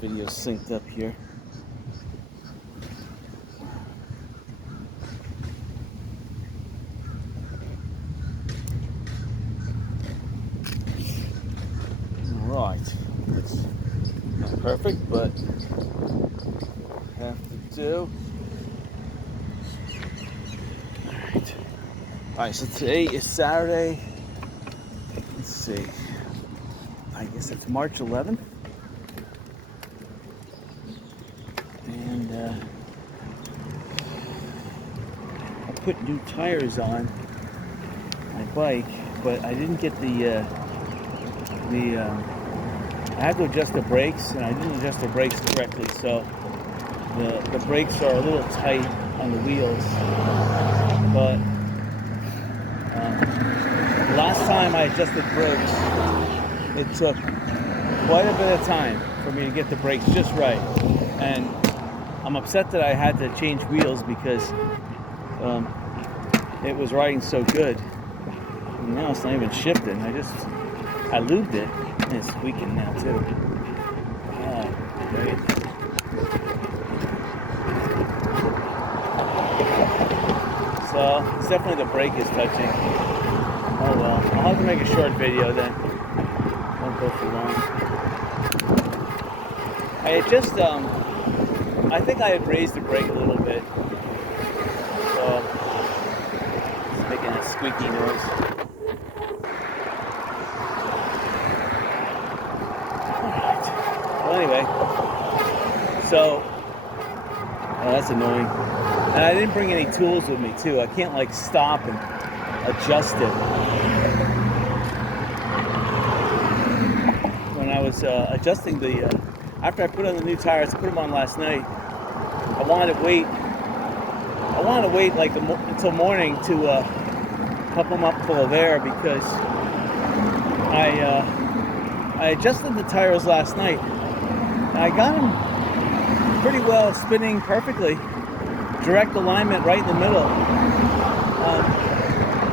video synced up here. Alright, it's not perfect, but have to do. Alright, so today is Saturday. Let's see. I guess it's March 11th. And I put new tires on my bike, but I didn't get I had to adjust the brakes, and I didn't adjust the brakes correctly, so the brakes are a little tight on the wheels. But last time I adjusted brakes, it took quite a bit of time for me to get the brakes just right, and I'm upset that I had to change wheels because it was riding so good. And now it's not even shifting. I lubed it, and it's squeaking now too. Great. So it's definitely the brake is touching. Oh well, I'll have to make a short video then. Won't go for long. I think I had raised the brake a little bit, so it's making a squeaky noise. Well, anyway, so that's annoying, and I didn't bring any tools with me too. I can't like stop and adjust it. When I was adjusting after I put on the new tires, I put them on last night. I wanted to wait like until morning to pump them up full of air because I adjusted the tires last night. I got them pretty well spinning perfectly, direct alignment right in the middle.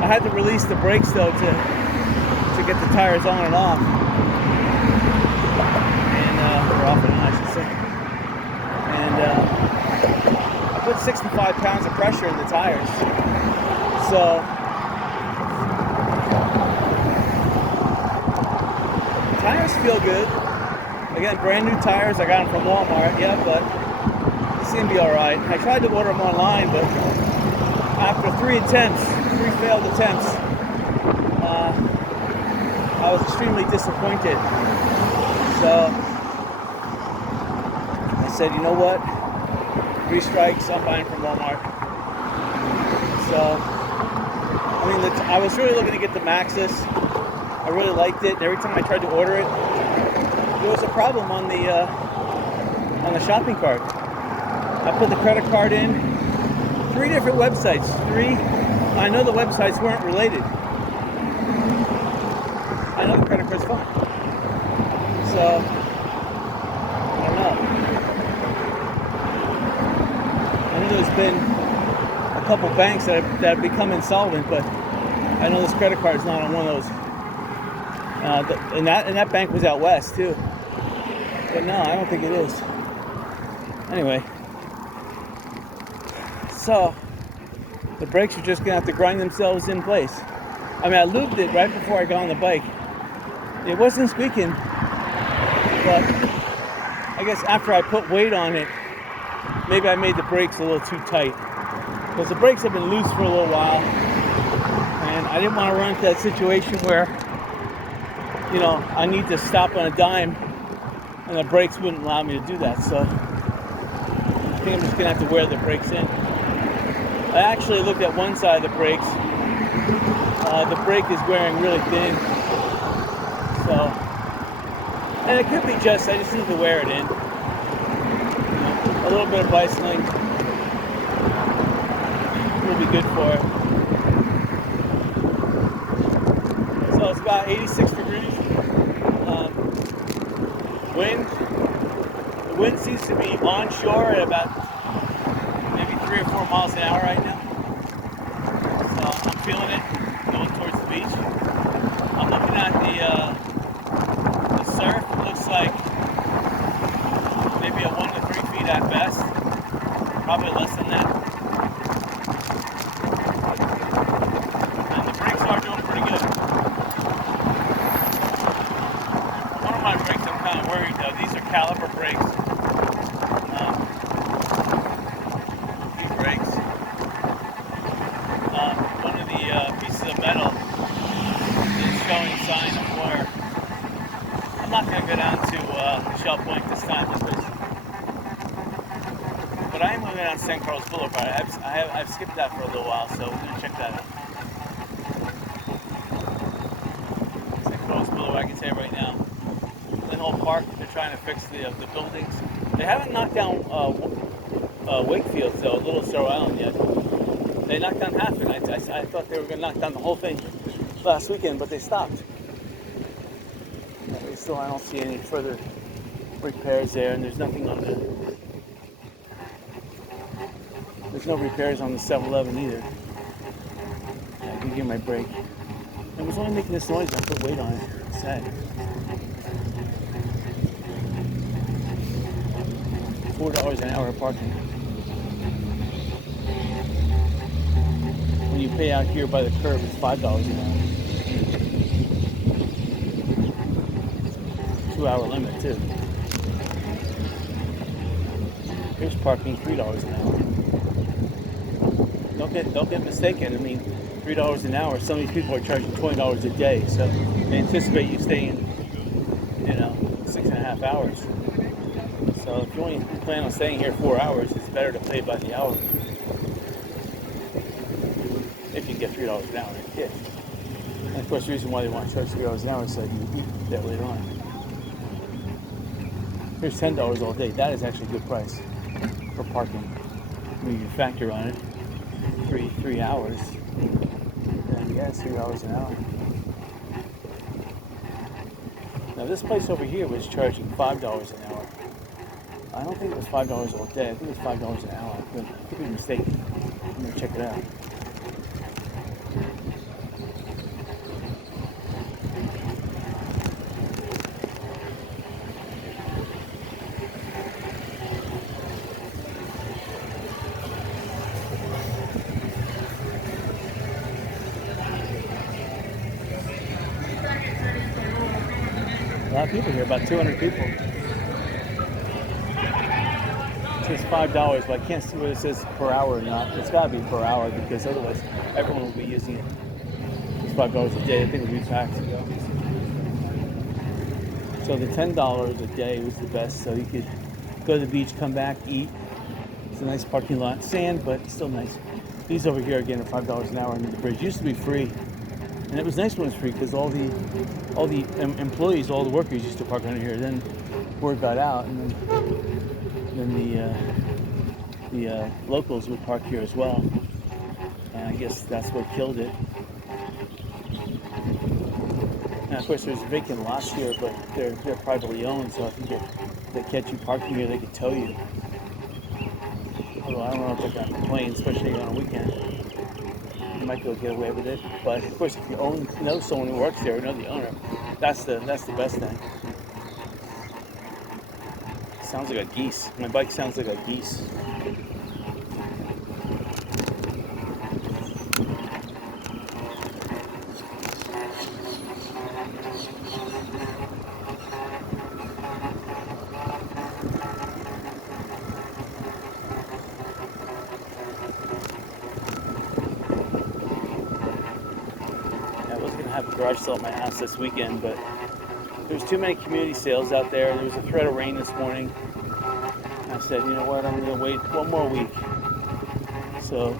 I had to release the brakes though to get the tires on and off, or off and on, I should say. And I put 65 pounds of pressure in the tires, so tires feel good. Again, brand new tires. I got them from Walmart, yeah, but they seem to be alright. I tried to order them online, but after three failed attempts, I was extremely disappointed. So I said, you know what? 3 strikes, I'm buying from Walmart. So, I mean, I was really looking to get the Maxxis. I really liked it. Every time I tried to order it, there was a problem on the shopping cart. I put the credit card in 3 different websites. I know the websites weren't related. I know the credit card's fine. So I don't know. I know there's been a couple banks that have become insolvent, but I know this credit card is not on one of those. And that bank was out west too. But no, I don't think it is. Anyway, so the brakes are just gonna have to grind themselves in place. I mean, I lubed it right before I got on the bike. It wasn't squeaking, but I guess after I put weight on it, maybe I made the brakes a little too tight. Because the brakes have been loose for a little while, and I didn't want to run into that situation where, you know, I need to stop on a dime and the brakes wouldn't allow me to do that. So I think I'm just gonna have to wear the brakes in. I actually looked at one side of the brakes. The brake is wearing really thin. So, and it could be I just need to wear it in. You know, a little bit of bicycling will be good for it. So it's about 86 degrees. The wind seems to be onshore at about maybe 3 or 4 miles an hour right now. So I'm feeling it going towards the beach. I'm looking at the surf. It looks like sign of where I'm not going to go down to Shell Point this time, but I am going to go down San Carlos Boulevard. I've skipped that for a little while, so we're going to check that out. San Carlos Boulevard, I can say it right now. Linhall Park, they're trying to fix the buildings. They haven't knocked down Wakefield, so Little Star Island yet. They knocked down half of it. I thought they were going to knock down the whole thing last weekend, but they stopped. Still, I don't see any further repairs there, and there's nothing on there's no repairs on the 7-Eleven either. I can get my brake. It was only making this noise. I put weight on it. It's sad. $4 an hour parking. When you pay out here by the curb, it's $5 an hour. 2-hour limit too. Here's parking, $3 an hour. Don't get mistaken. I mean, $3 an hour. Some of these people are charging $20 a day, so they anticipate you staying, 6.5 hours. So if you only plan on staying here 4 hours, it's better to pay by the hour. If you get $3 an hour, yes. And of course, the reason why they want to charge $3 an hour is so you can eat that later on. Here's $10 all day. That is actually a good price for parking. When you factor on it, three hours, then yeah, it's $3 an hour. Now this place over here was charging $5 an hour. I don't think it was $5 all day. I think it was $5 an hour. I could be mistaken. I'm gonna check it out. A lot of people here, about 200 people. It says $5, but I can't see whether it says per hour or not. It's got to be per hour because otherwise everyone will be using it. It's $5 a day. I think it would be taxed. So the $10 a day was the best. So you could go to the beach, come back, eat. It's a nice parking lot. Sand, but still nice. These over here again are $5 an hour under the bridge. Used to be free. And it was nice when it was free because all the employees, all the workers used to park under here. Then word got out, and then the locals would park here as well. And I guess that's what killed it. And of course, there's vacant lots here, but they're privately owned. So if they catch you parking here, they could tow you. Although I don't know if they're going to complain, especially on a weekend. You might be able to get away with it, but of course, if you know someone who works there, or know the owner, that's the best thing. Sounds like a geese. My bike sounds like a geese. Have a garage sale at my house this weekend, but there's too many community sales out there. There was a threat of rain this morning. I said, you know what, I'm going to wait one more week. So,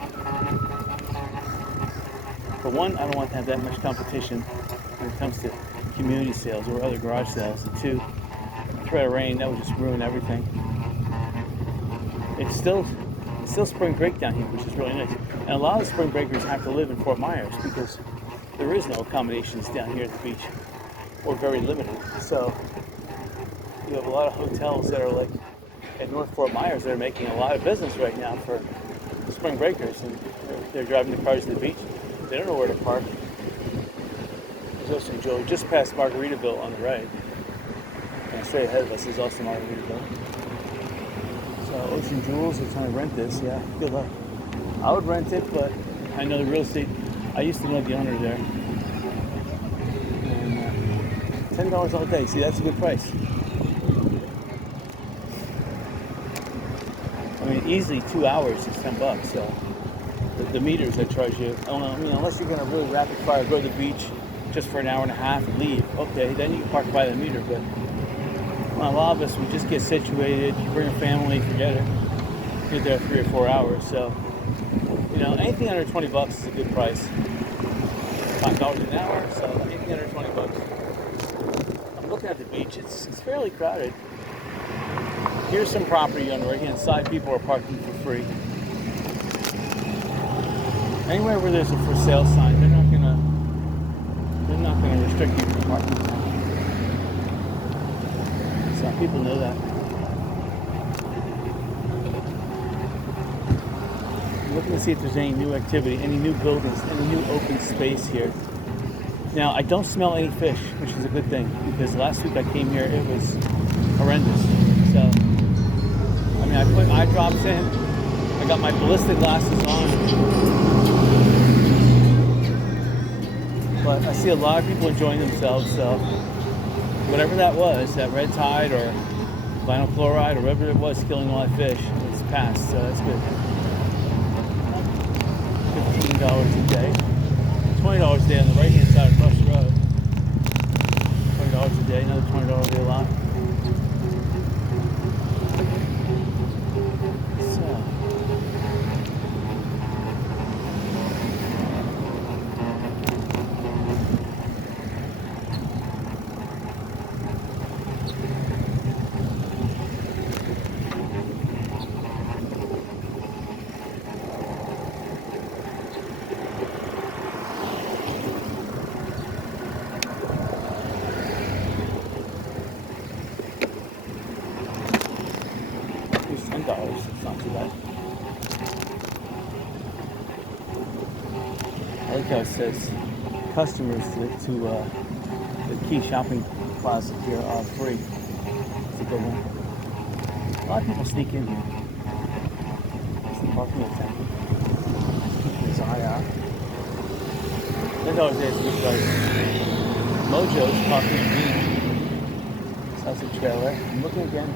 for one, I don't want to have that much competition when it comes to community sales or other garage sales. And two, the threat of rain, that would just ruin everything. It's still spring break down here, which is really nice. And a lot of spring breakers have to live in Fort Myers because there is no accommodations down here at the beach, or very limited. So you have a lot of hotels that are like at North Fort Myers that are making a lot of business right now for spring breakers, and they're driving the cars to the beach. They don't know where to park. There's Ocean Jewel just past Margaritaville on the right, and straight ahead of us is also Margaritaville. So Ocean Jewels are trying to rent this. Yeah, good luck. I would rent it, but I know the real estate. I used to know the owner there. And $10 all day. See, that's a good price. I mean, easily 2 hours is $10. So the meters they charge you. I mean, unless you're going to really rapid fire go to the beach, just for an hour and a half and leave. Okay, then you can park by the meter. But a lot of us, we just get situated. You bring a family, forget it. You're there 3 or 4 hours. So, anything under $20 is a good price. $5 an hour, so anything under $20. I'm looking at the beach. It's fairly crowded. Here's some property on the right-hand side. People are parking for free. Anywhere where there's a for sale sign, they're not gonna restrict you from parking. So people know that. I'm looking to see if there's any new activity, any new buildings, any new open space here. Now, I don't smell any fish, which is a good thing, because last week I came here, it was horrendous. So, I put eye drops in, I got my ballistic glasses on, but I see a lot of people enjoying themselves, so whatever that was, that red tide or vinyl chloride or whatever it was killing all that fish, it's passed, so that's good. $15 a day. $20 a day on the right hand side across the road. $20 a day, another $20 a day lot. $10, it's not too bad. I like how it says customers to the key shopping plaza here are free. It's a good one. A lot of people sneak in here. It's the parking attendant. Keep his eye out. $10 a day is a good price. Mojo's Coffee and Bean. That's a trailer. I'm looking again.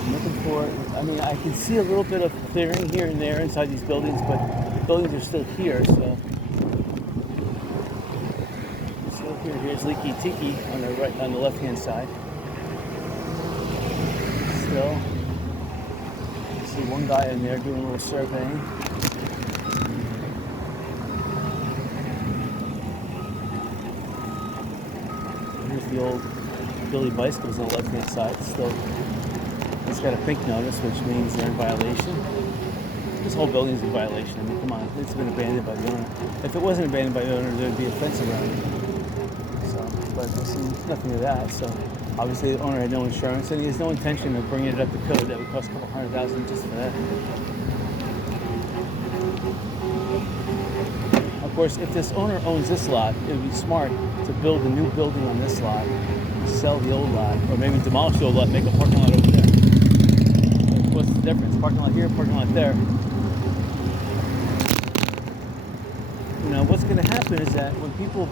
I'm looking for, I can see a little bit of clearing here and there inside these buildings, but the buildings are still here, so. Still here. Here's Leaky Tiki on the left-hand side. Still. I see one guy in there doing a little surveying. Here's the old Billy Bicycles on the left-hand side. Still. It's got a pink notice, which means they're in violation. This whole building is in violation. Come on, it's been abandoned by the owner. If it wasn't abandoned by the owner, there'd be a fence around it. So, but there's nothing of that. So, obviously, the owner had no insurance, and he has no intention of bringing it up to code. That would cost a couple $100,000 just for that. Of course, if this owner owns this lot, it would be smart to build a new building on this lot, sell the old lot, or maybe demolish the old lot, and make a parking lot over there. What's the difference? Parking lot here, parking lot there. What's going to happen is that when people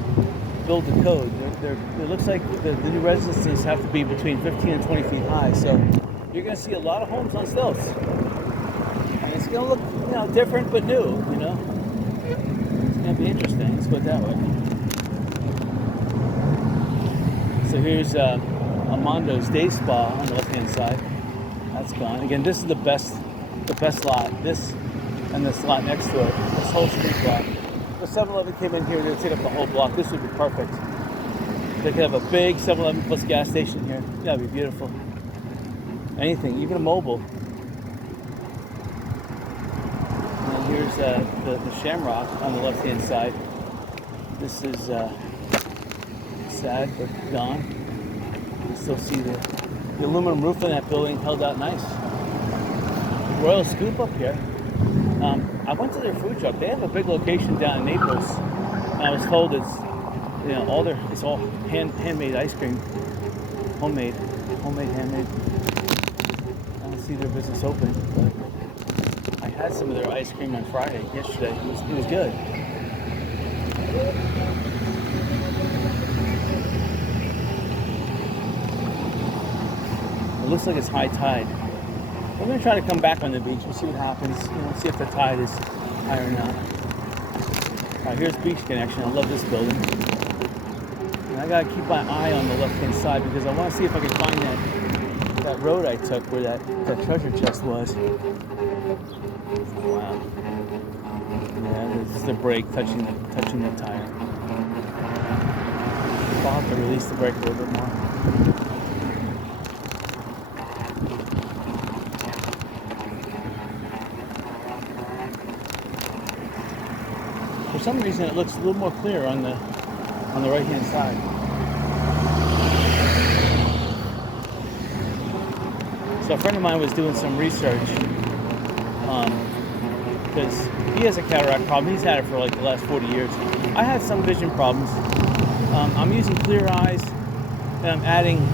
build the code, it looks like the new residences have to be between 15 and 20 feet high. So you're going to see a lot of homes on stilts. And it's going to look, different but new, It's going to be interesting. Let's put it that way. So here's Amondo's Day Spa on the left-hand side. That's gone. Again, this is the best lot. This and this lot next to it. This whole street block. If 7-Eleven came in here, they'd take up the whole block. This would be perfect. They could have a big 7-Eleven plus gas station here. That'd be beautiful. Anything, even a mobile. And here's the Shamrock on the left-hand side. This is sad, but gone. You still see the aluminum roof on that building held out nice. Royal Scoop up here. I went to their food truck. They have a big location down in Naples. And I was told it's all handmade ice cream, homemade, handmade. I don't see their business open, but I had some of their ice cream on Friday, yesterday. It was good. It looks like it's high tide. I'm going to try to come back on the beach and see what happens. See if the tide is high or not. Here's Beach Connection. I love this building. And I gotta keep my eye on the left-hand side because I want to see if I can find that road I took where that treasure chest was. Wow. Yeah, this is the brake touching the tire. I'll have to release the brake a little bit more. For some reason, it looks a little more clear on the right-hand side. So a friend of mine was doing some research because he has a cataract problem. He's had it for like the last 40 years. I had some vision problems. I'm using Clear Eyes, and I'm adding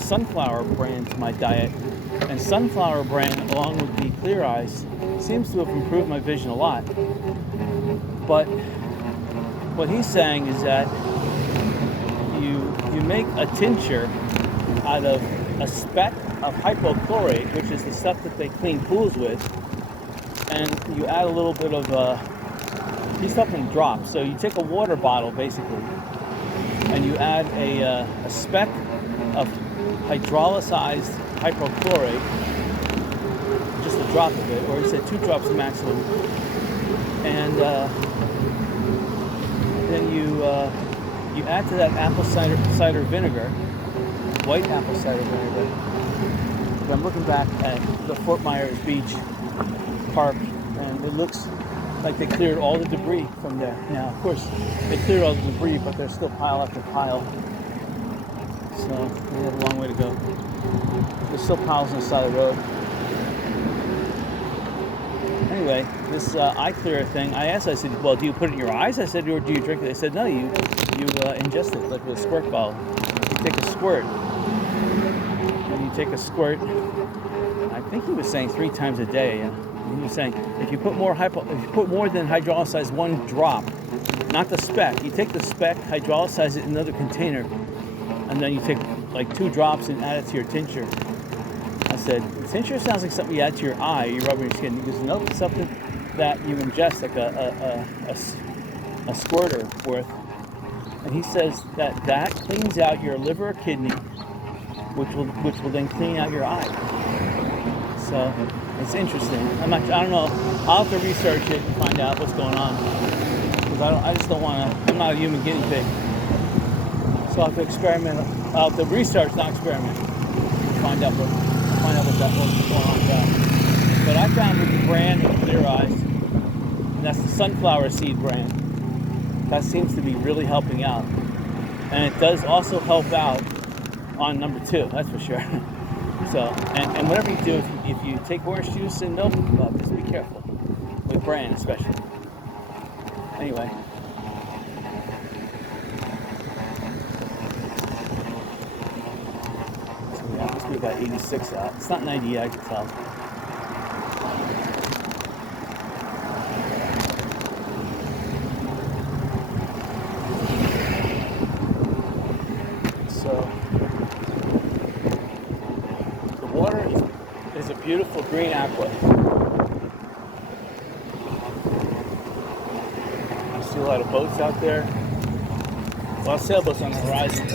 Sunflower brand to my diet. And Sunflower brand, along with the Clear Eyes, seems to have improved my vision a lot. But what he's saying is that you make a tincture out of a speck of hypochlorite, which is the stuff that they clean pools with, and you add a little bit of he's talking drops. So you take a water bottle basically, and you add a speck of hydrolyzed hypochlorite, just a drop of it, or he said 2 drops maximum, and then you add to that apple cider vinegar, white apple cider vinegar. But I'm looking back at the Fort Myers Beach Park, and it looks like they cleared all the debris from there. Now, of course, they cleared all the debris, but there's still pile after pile. So we have a long way to go. There's still piles on the side of the road. Anyway, this eye clearer thing, I asked, I said, well, do you put it in your eyes? I said, or do you drink it? They said, no, you ingest it like with a squirt bottle. You take a squirt, and you take a squirt, I think he was saying 3 times a day. He was saying, if you put more than hydrolyzed 1 drop, not the speck, you take the speck, hydrolyze it in another container, and then you take like 2 drops and add it to your tincture. I said, tincture sounds like something you add to your eye, you rub on your skin. He goes, no, it's something that you ingest, like a squirter worth. And he says that cleans out your liver or kidney, which will then clean out your eye. So it's interesting. I don't know. I'll have to research it and find out what's going on, because I just don't want to. I'm not a human guinea pig. So I'll have to experiment. I'll have to research, not experiment. Find out what's going on with that. But I found with the brand of Clear Eyes, and that's the sunflower seed brand, that seems to be really helping out. And it does also help out on number 2, that's for sure. So, and whatever you do, if you take orange juice and milk, just be careful. With brand especially. Anyway. Yeah, it must be about 86 out. It's not 90 yet, I can tell. So, the water is a beautiful green aqua. I see a lot of boats out there. A lot of sailboats on the horizon.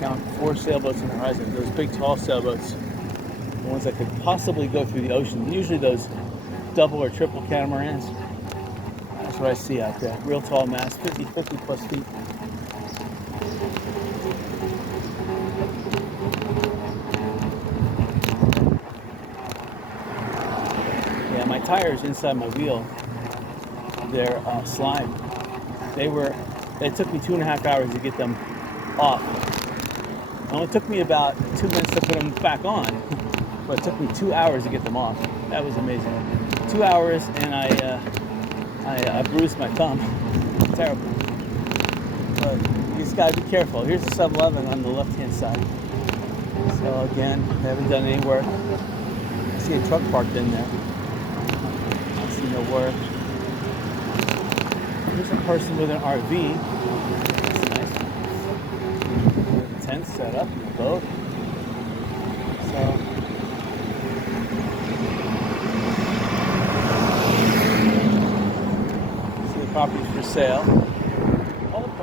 Count 4 sailboats on the horizon. Those big, tall sailboats, the ones that could possibly go through the ocean. Usually those double or triple catamarans. That's what I see out there. Real tall mast, 50 plus feet. Yeah, my tires inside my wheel, they're slime. It took me 2.5 hours to get them off. It only took me about 2 minutes to put them back on, but it took me 2 hours to get them off. That was amazing. 2 hours, and I bruised my thumb. Terrible. But you just gotta be careful. Here's the 7-Eleven on the left-hand side. So again, I haven't done any work. I see a truck parked in there. I see no work. Here's a person with an RV. That's nice. Tent set up in the boat. So sale.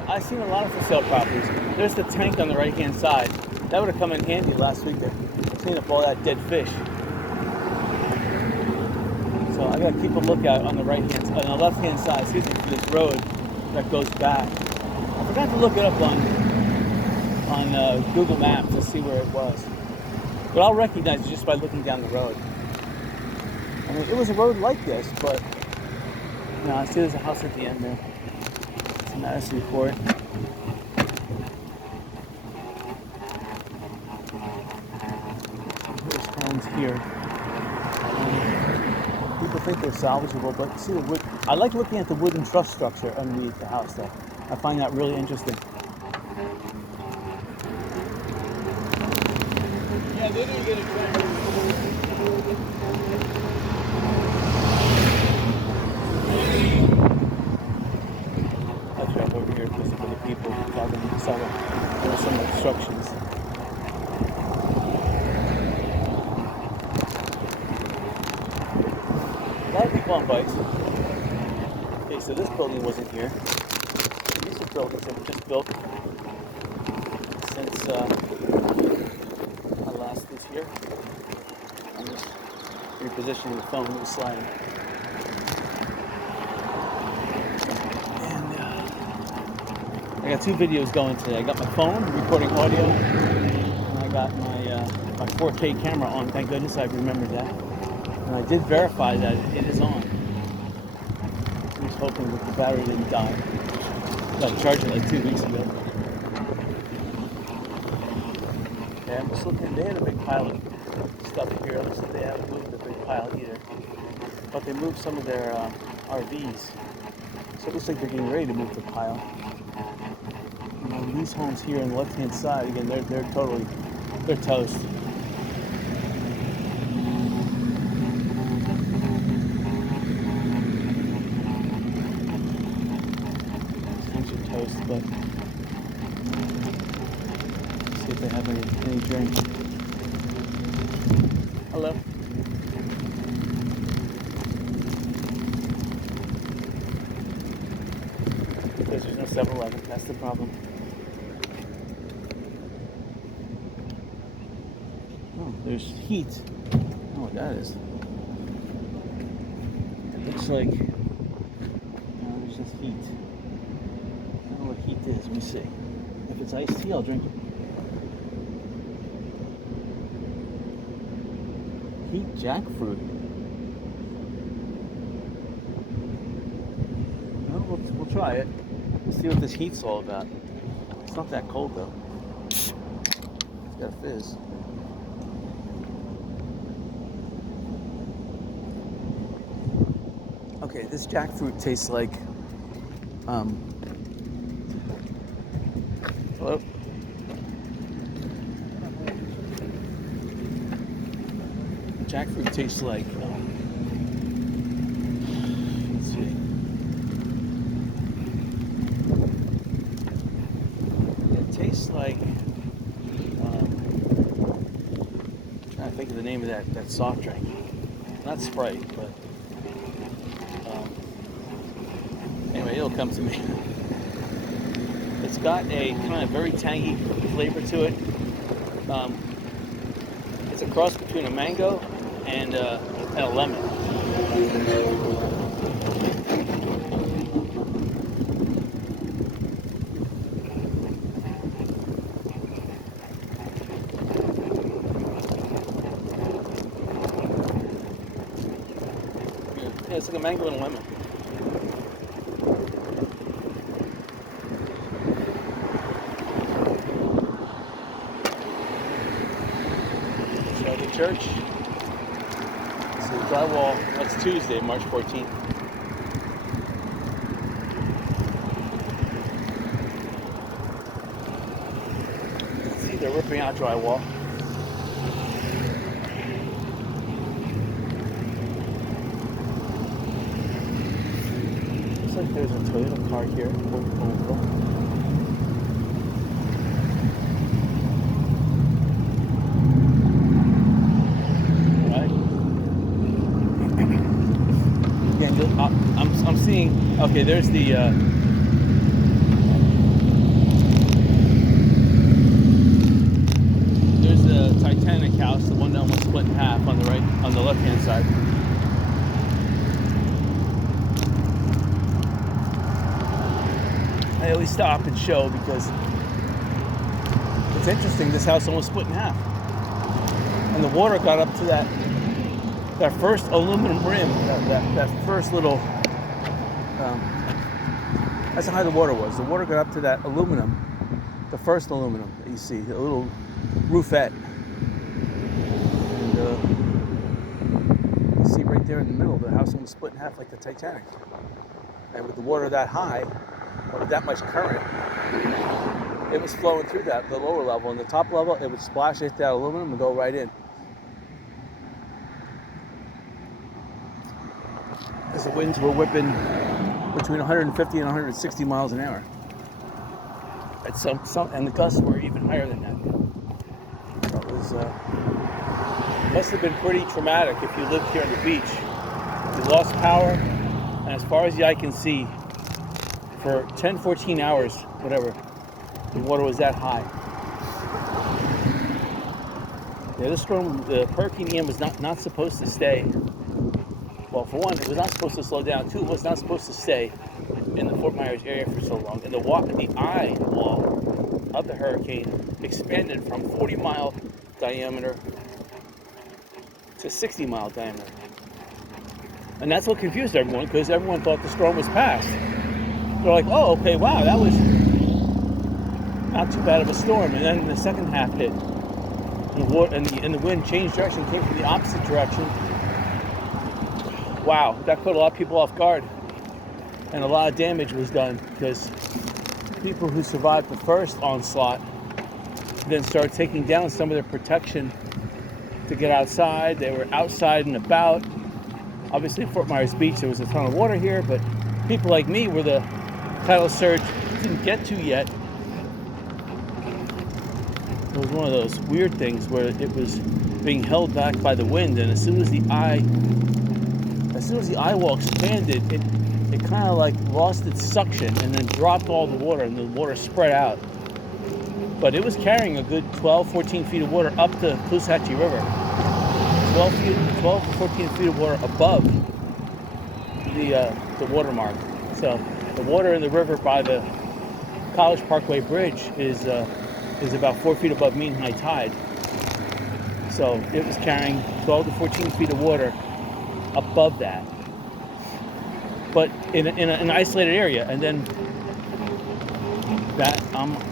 I've seen a lot of for sale properties. There's the tank on the right hand side. That would have come in handy last week to clean up all that dead fish. So I gotta keep a lookout on the on the left hand side, excuse me, for this road that goes back. I forgot to look it up on Google Maps to see where it was. But I'll recognize it just by looking down the road. I mean, it was a road like this, but I see there's a house at the end there. It's a Madison Court. There's homes here. People think they're salvageable, but see the wood. I like looking at the wooden truss structure underneath the house, though. I find that really interesting. Yeah, they didn't get it right. I'll drive over here because for the people talking to each other. There are some obstructions. A lot of people on bikes. Okay, so this building wasn't here. These are buildings that were just built since I last was here. I'm just repositioning the phone, it was sliding. And I got 2 videos going today. I got my phone recording audio, and I got my 4K camera on. Thank goodness I remembered that. And I did verify that it is on. I was hoping that the battery didn't die. I charged it like 2 weeks ago. Okay, I'm just looking. They had a big pile of stuff here. It looks like they haven't moved the big pile either. But they moved some of their RVs. So it looks like they're getting ready to move the pile. And these homes here on the left-hand side, again, they're toast. But see if they have any drink. Hello. Because there's no 7-Eleven, that's the problem. Oh, there's heat. I don't know what that is. It looks like there's just heat. What heat is, let me see. If it's iced tea, I'll drink it. Heat jackfruit. Well, we'll try it. Let's see what this heat's all about. It's not that cold though. It's got a fizz. Okay, this jackfruit tastes like hello? Jackfruit tastes like, let's see. It tastes like, I'm trying to think of the name of that soft drink. Not Sprite, but, anyway, it'll come to me. It's got a kind of very tangy flavor to it. It's a cross between a mango and a lemon. Yeah, it's like a mango and a lemon. Church. So the drywall, that's Tuesday, March 14th. See, they're ripping out drywall. Looks like there's a Toyota car here. I'm seeing, okay, there's the split in half on the left-hand side. I always stop and show because it's interesting. This house almost split in half, and the water got up to that first aluminum rim, that first little. That's how high the water was. The water got up to that aluminum, the first aluminum that you see, the little roofette. And you see right there in the middle, the house almost split in half like the Titanic. And with the water that high, or with that much current, it was flowing through the lower level. And the top level, it would splash hit that aluminum and go right in. As the winds were whipping between 150 and 160 miles an hour. At some, and the gusts were even higher than that. So it was, must have been pretty traumatic if you lived here on the beach. You lost power, and as far as the eye can see, for 10, 14 hours, whatever, the water was that high. Yeah, this storm, the Hurricane Ian, was not supposed to stay. Well, for one, it was not supposed to slow down. Two, it was not supposed to stay in the Fort Myers area for so long. And the eye wall of the hurricane expanded from 40-mile diameter to 60-mile diameter. And that's what confused everyone, because everyone thought the storm was past. They're like, oh, okay, wow, that was not too bad of a storm. And then the second half hit. And the wind changed direction, came from the opposite direction. Wow, that caught a lot of people off guard, and a lot of damage was done because people who survived the first onslaught then started taking down some of their protection to get outside. They were outside and about. Obviously, Fort Myers Beach, there was a ton of water here, but people like me where the tidal surge didn't get to yet. It was one of those weird things where it was being held back by the wind, and as soon as the eye wall expanded, it kind of like lost its suction and then dropped all the water, and the water spread out. But it was carrying a good 12, 14 feet of water up the Caloosahatchee River. 12 to 14 feet of water above the watermark. So the water in the river by the College Parkway Bridge is about 4 feet above mean high tide. So it was carrying 12 to 14 feet of water above that, but in an isolated area. And then that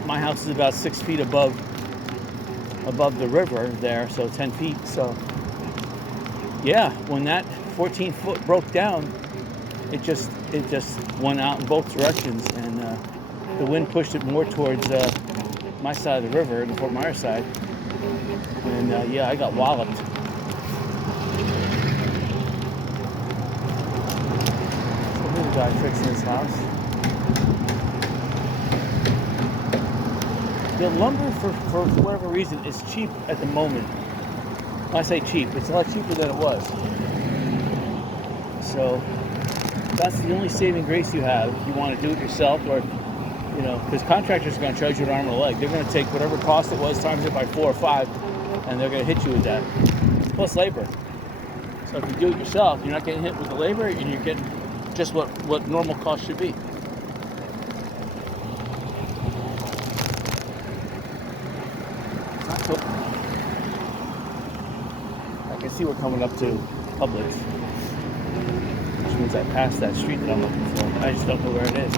my house is about 6 feet above the river there, so 10 feet. So yeah, when that 14 foot broke down, it just went out in both directions, and the wind pushed it more towards my side of the river, the Fort Myers side, and yeah, I got walloped. Guy fixing his house. The lumber, for whatever reason, is cheap at the moment. When I say cheap, it's a lot cheaper than it was. So that's the only saving grace you have if you want to do it yourself, or because contractors are going to charge you an arm and a leg. They're going to take whatever cost it was, times it by 4 or 5, and they're going to hit you with that, plus labor. So if you do it yourself, you're not getting hit with the labor, and you're getting just what normal cost should be. So I can see we're coming up to Publix, which means I passed that street that I'm looking for. I just don't know where it is.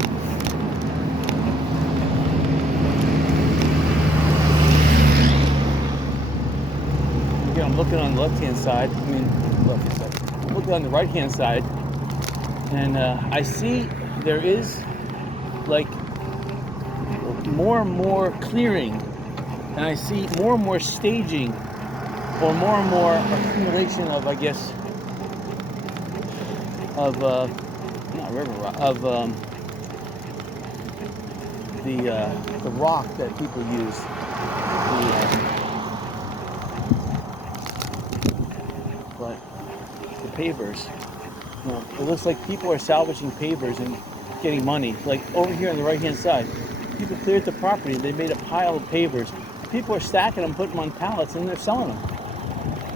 Again, I'm looking on the left-hand side. I'm looking on the right-hand side. And I see there is like more and more clearing, and I see more and more staging, or more and more accumulation of, I guess, of not river rock, of the rock that people use. But the pavers. It looks like people are salvaging pavers and getting money. Like over here on the right-hand side, people cleared the property. They made a pile of pavers. People are stacking them, putting them on pallets, and they're selling them.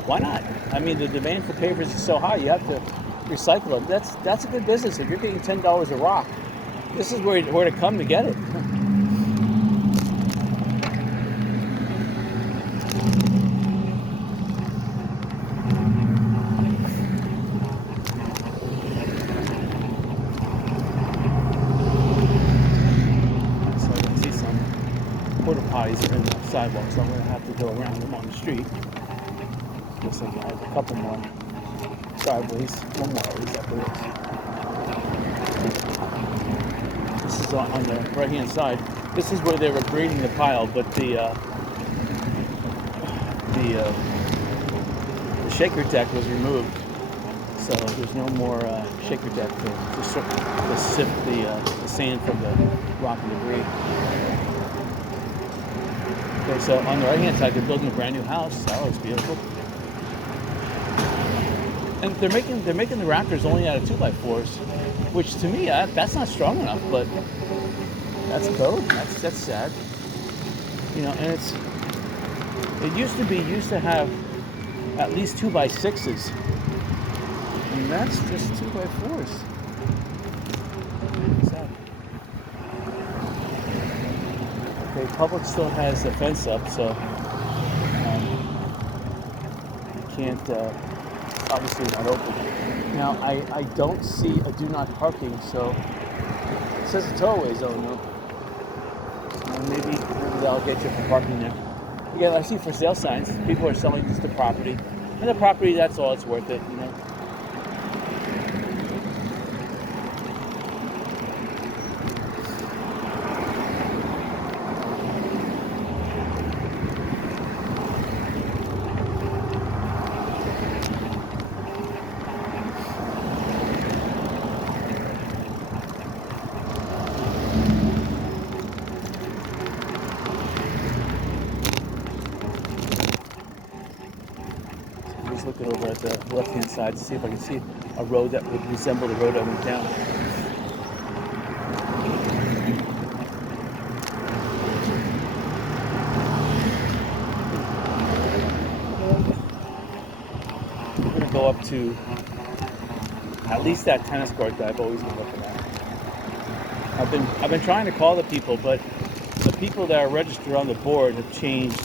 Why not? I mean, the demand for pavers is so high, you have to recycle them. That's a good business. If you're getting $10 a rock, this is where to come to get it. So I can see some porta potties are in the sidewalk, so I'm going to have to go around them on the street. Looks like I have a couple more driveways, one more at least, I believe. This is on the right-hand side. This is where they were grading the pile, but the shaker deck was removed, so there's no more shaker deck to sift the sand from the rock and debris. Okay, so on the right-hand side, they're building a brand new house. That looks beautiful. And they're making the rafters only out of 2x4s, which to me that's not strong enough. But that's code. That's sad. You know, and it used to have at least 2x6s, and that's just 2x4s. Sad. Okay, Public still has the fence up, so can't. Obviously not open. Now I don't see a do not parking, so it says a towaway zone though. Maybe that'll get you from parking there. Again, I see for sale signs. People are selling just the property, and the property, that's all it's worth it, you know. Looking over at the left-hand side to see if I can see a road that would resemble the road I went down. We're going to go up to at least that tennis court that I've always been looking at. I've been trying to call the people, but the people that are registered on the board have changed.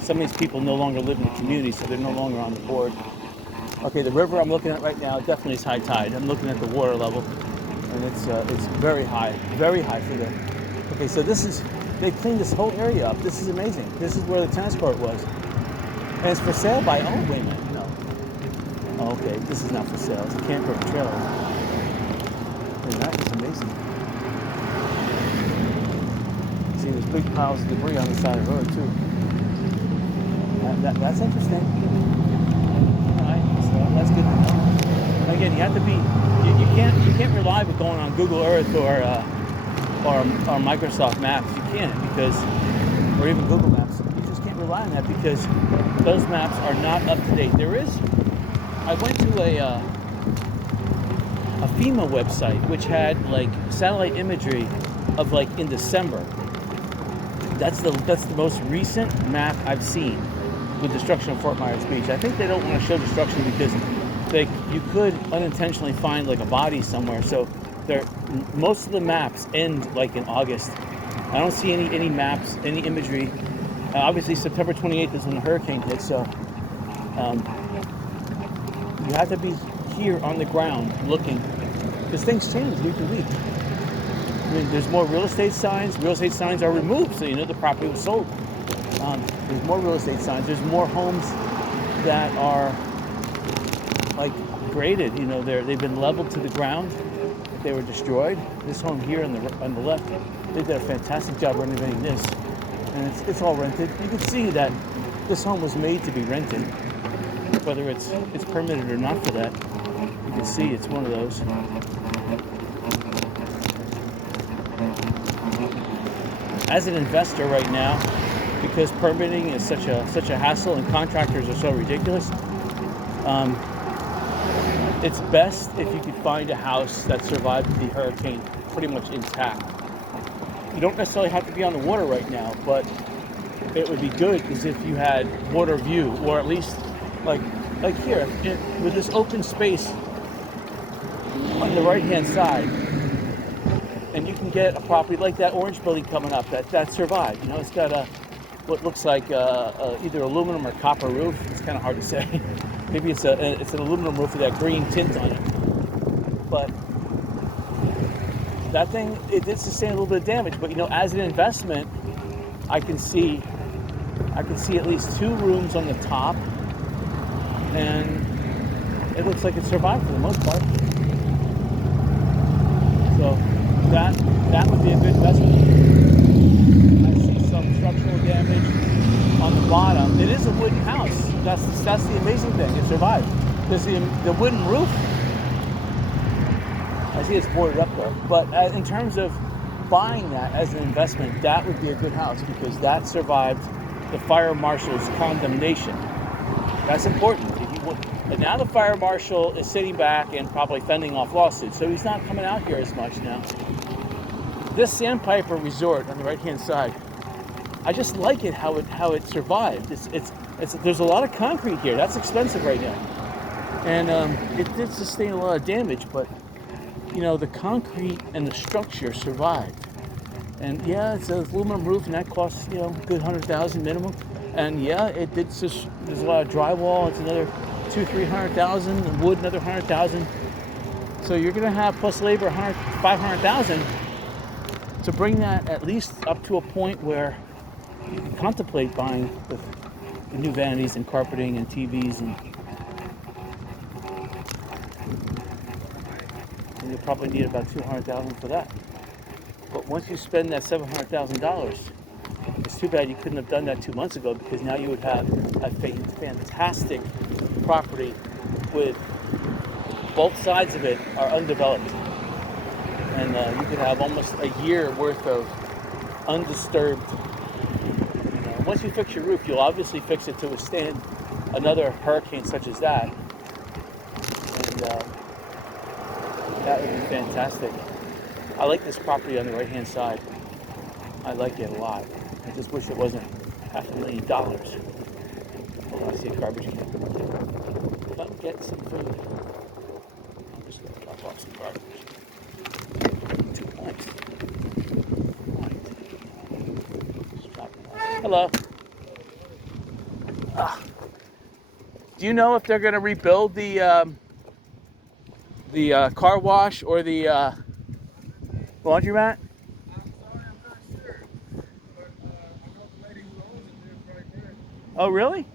Some of these people no longer live in the community, so they're no longer on the board. Okay, the river I'm looking at right now definitely is high tide. I'm looking at the water level, and it's very high for the. Okay, so they cleaned this whole area up. This is amazing. This is where the tennis court was, and it's for sale by. Oh, wait a minute, no. Oh, okay, this is not for sale. It's a camper and trailer. And that is amazing. See, there's big piles of debris on the side of the road too. That's interesting. All right, so that's good to know. Again, you have to be. You can't rely on going on Google Earth or Microsoft Maps. You can't or even Google Maps. You just can't rely on that because those maps are not up to date. I went to a FEMA website which had like satellite imagery of like in December. That's the most recent map I've seen with destruction of Fort Myers Beach. I think they don't want to show destruction because you could unintentionally find like a body somewhere. So most of the maps end like in August. I don't see any maps, any imagery. Obviously September 28th is when the hurricane hit, so you have to be here on the ground looking because things change week to week. I mean, there's more real estate signs. Real estate signs are removed, so you know the property was sold. There's more real estate signs. There's more homes that are like graded. You know, they've been leveled to the ground. They were destroyed. This home here on the left, they did a fantastic job renovating this, and it's all rented. You can see that this home was made to be rented, whether it's permitted or not for that. You can see it's one of those. As an investor right now, because permitting is such a hassle and contractors are so ridiculous, it's best if you could find a house that survived the hurricane pretty much intact. You don't necessarily have to be on the water right now, but it would be good is if you had water view, or at least Like here, with this open space on the right-hand side, and you can get a property like that orange building coming up that survived. You know, it's got what looks like either aluminum or copper roof. It's kind of hard to say. Maybe it's an aluminum roof with that green tint on it. But that thing, it did sustain a little bit of damage. But you know, as an investment, I can see at least 2 rooms on the top, and it looks like it survived for the most part. So that would be a good investment. I see some structural damage on the bottom. It is a wooden house. That's the amazing thing. It survived. Because the wooden roof, I see it's boarded up there. But in terms of buying that as an investment, that would be a good house because that survived the fire marshal's condemnation. That's important. And now the fire marshal is sitting back and probably fending off lawsuits, so he's not coming out here as much now. This Sandpiper Resort on the right-hand side, I just like it how it survived. There's a lot of concrete here. That's expensive right now, and it did sustain a lot of damage, but you know, the concrete and the structure survived. And yeah, it's an aluminum roof, and that costs, you know, a good $100,000 minimum. And yeah, it did. There's a lot of drywall. It's another $200,000-300,000, and wood another $100,000. So you're gonna have plus labor $500,000 to bring that at least up to a point where you can contemplate buying the new vanities and carpeting and TVs, and you'll probably need about $200,000 for that. But once you spend that $700,000, it's too bad you couldn't have done that 2 months ago, because now you would have a fantastic property with both sides of it are undeveloped. And you could have almost a year worth of undisturbed. You know, once you fix your roof, you'll obviously fix it to withstand another hurricane such as that. And that would be fantastic. I like this property on the right-hand side. I like it a lot. I just wish it wasn't $500,000. Hold on, I see a garbage can. Come get some food. I'm just going to drop off some garbage. 2 points. Just drop it off. Hello. Do you know if they're going to rebuild the car wash or the laundromat? Oh, really?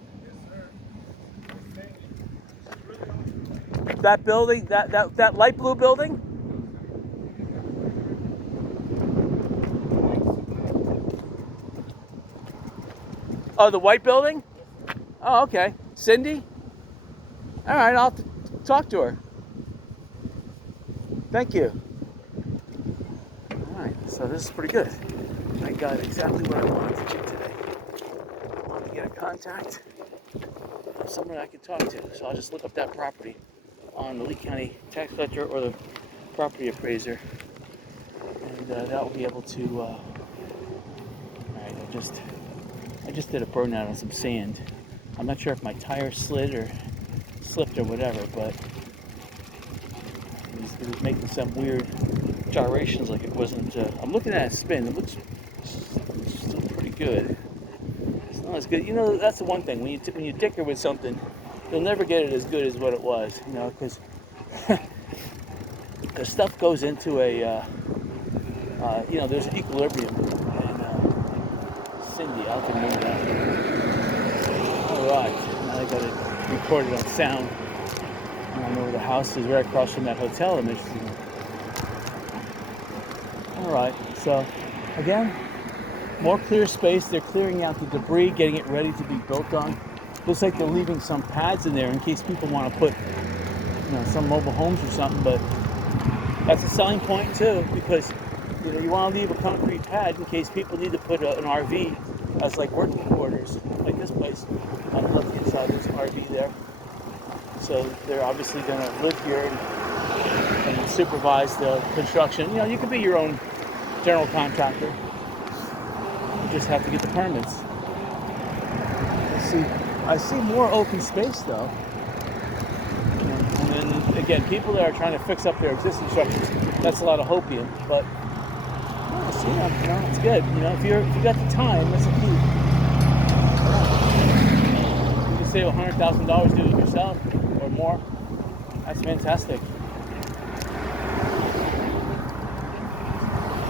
That building, that light blue building? Oh, the white building? Oh, okay. Cindy? All right, I'll talk to her. Thank you. All right, so this is pretty good. I got exactly what I wanted to do today. I wanted to get a contact of someone I could talk to. So I'll just look up that property on the Lee County tax collector or the property appraiser, and that will be able to. All right, I just did a burnout on some sand. I'm not sure if my tire slid or slipped or whatever, but it was making some weird gyrations, like it wasn't. I'm looking at it spin. It looks still pretty good. It's not as good. You know, that's the one thing when you tinker with something, you'll never get it as good as what it was. You know, because the stuff goes into a you know, there's an equilibrium. And Cindy, I'll have to remember that. All right, now I got it recorded on sound. I know where the house is, right across from that hotel in Michigan. All right, so again, more clear space. They're clearing out the debris, getting it ready to be built on. Looks like they're leaving some pads in there in case people want to put, you know, some mobile homes or something. But that's a selling point too, because you know, you want to leave a concrete pad in case people need to put an RV as like working quarters, like this place on the left-hand side. There's an RV there, so they're obviously going to live here and supervise the construction. You know, you could be your own general contractor. You just have to get the permits. Let's see. I see more open space though. And then again, people that are trying to fix up their existing structures, that's a lot of hopium. But see, it's good. If you got the time, that's the key. You can save $100,000 doing it yourself or more. That's fantastic.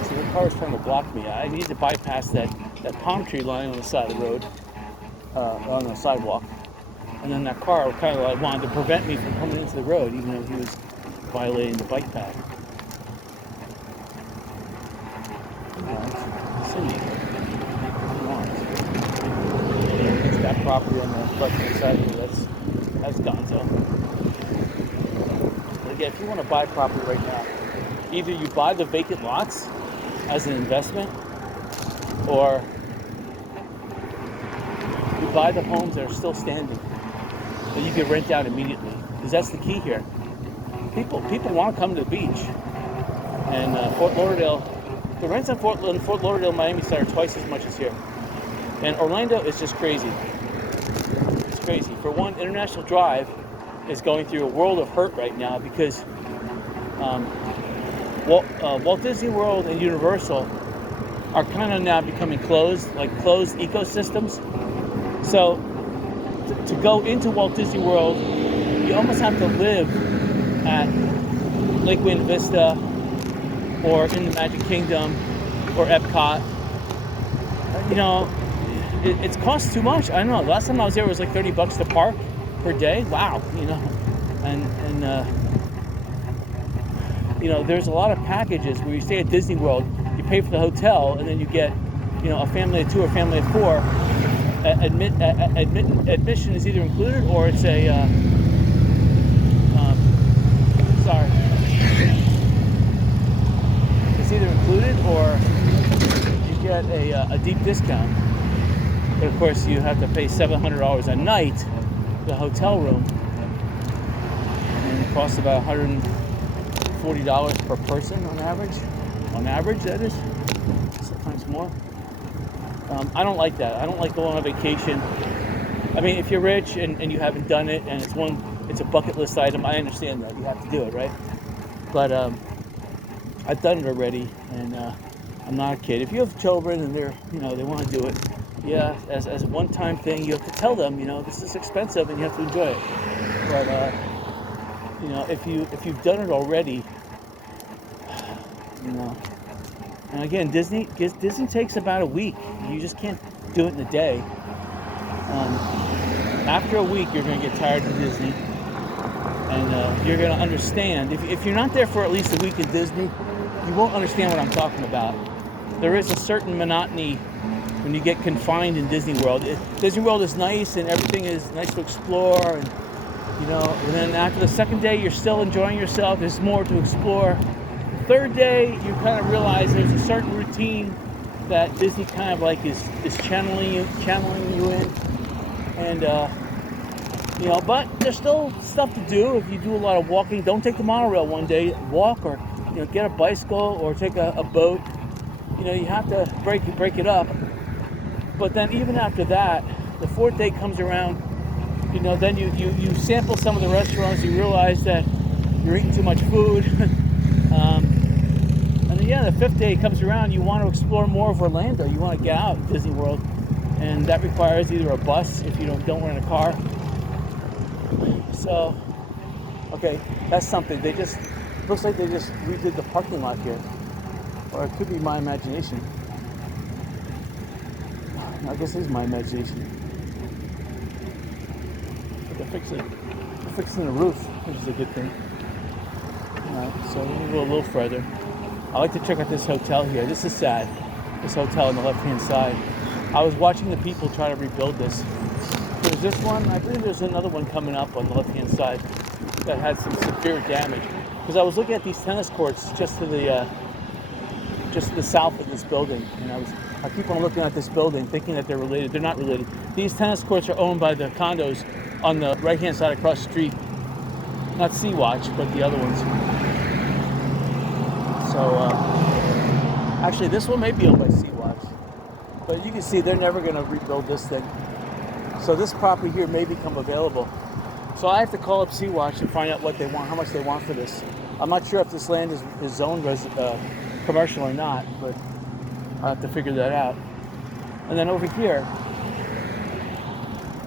See, the car is trying to block me. I need to bypass that palm tree line on the side of the road, on the sidewalk. And then that car kind of wanted to prevent me from coming into the road, even though he was violating the bike path. Cindy, come on. It's that property on the left-hand side of me. That's gonzo. But again, if you want to buy property right now, either you buy the vacant lots as an investment, or you buy the homes that are still standing that you can rent out immediately, because that's the key here. People want to come to the beach, and Fort Lauderdale, the rents in Fort Lauderdale, Miami side are twice as much as here, and Orlando is just crazy. It's crazy. For one, International Drive is going through a world of hurt right now because Walt Disney World and Universal are kind of now becoming closed ecosystems. So to go into Walt Disney World, you almost have to live at Lake Buena Vista or in the Magic Kingdom or Epcot. It costs too much. I don't know. Last time I was there, it was like $30 to park per day. Wow. There's a lot of packages where you stay at Disney World, you pay for the hotel, and then you get, a family of 2 or family of 4. Admission is either included or it's a it's either included or you get a deep discount. But of course, you have to pay $700 a night for the hotel room, and it costs about $140 per person on average. On average, that is. Sometimes more. I don't like that. I don't like going on vacation. I mean, if you're rich and you haven't done it, and it's a bucket list item, I understand that. You have to do it, right? But I've done it already, and I'm not a kid. If you have children and they want to do it, yeah, as a one-time thing, you have to tell them, this is expensive and you have to enjoy it. But if you've done it already, and again, Disney takes about a week. You just can't do it in a day. After a week, you're going to get tired of Disney, and you're going to understand. If you're not there for at least a week in Disney, you won't understand what I'm talking about. There is a certain monotony when you get confined in Disney World. Disney World is nice, and everything is nice to explore, and and then after the second day, you're still enjoying yourself. There's more to explore. Third day, you kind of realize there's a certain routine that Disney kind of is channeling you in, and but there's still stuff to do. If you do a lot of walking, don't take the monorail one day. Walk, or get a bicycle or take a boat. You have to break it up. But then even after that, the fourth day comes around. Then you sample some of the restaurants. You realize that you're eating too much food. And then, the fifth day comes around, you want to explore more of Orlando. You want to get out of Disney World, and that requires either a bus if you don't rent a car. So, okay, that's something. Looks like they just redid the parking lot here, or it could be my imagination. I guess it is my imagination. But they're fixing the roof, which is a good thing. So we're going to go a little further. I like to check out this hotel here. This is sad. This hotel on the left-hand side. I was watching the people try to rebuild this. There's this one. I believe there's another one coming up on the left-hand side that had some severe damage. Because I was looking at these tennis courts just to the south of this building, and I keep on looking at this building, thinking that they're related. They're not related. These tennis courts are owned by the condos on the right-hand side across the street. Not Sea-Watch, but the other ones. So, actually, this one may be owned by Sea-Watch. But you can see they're never going to rebuild this thing. So this property here may become available. So I have to call up Sea-Watch and find out what they want, how much they want for this. I'm not sure if this land is zoned commercial or not, but I'll have to figure that out. And then over here,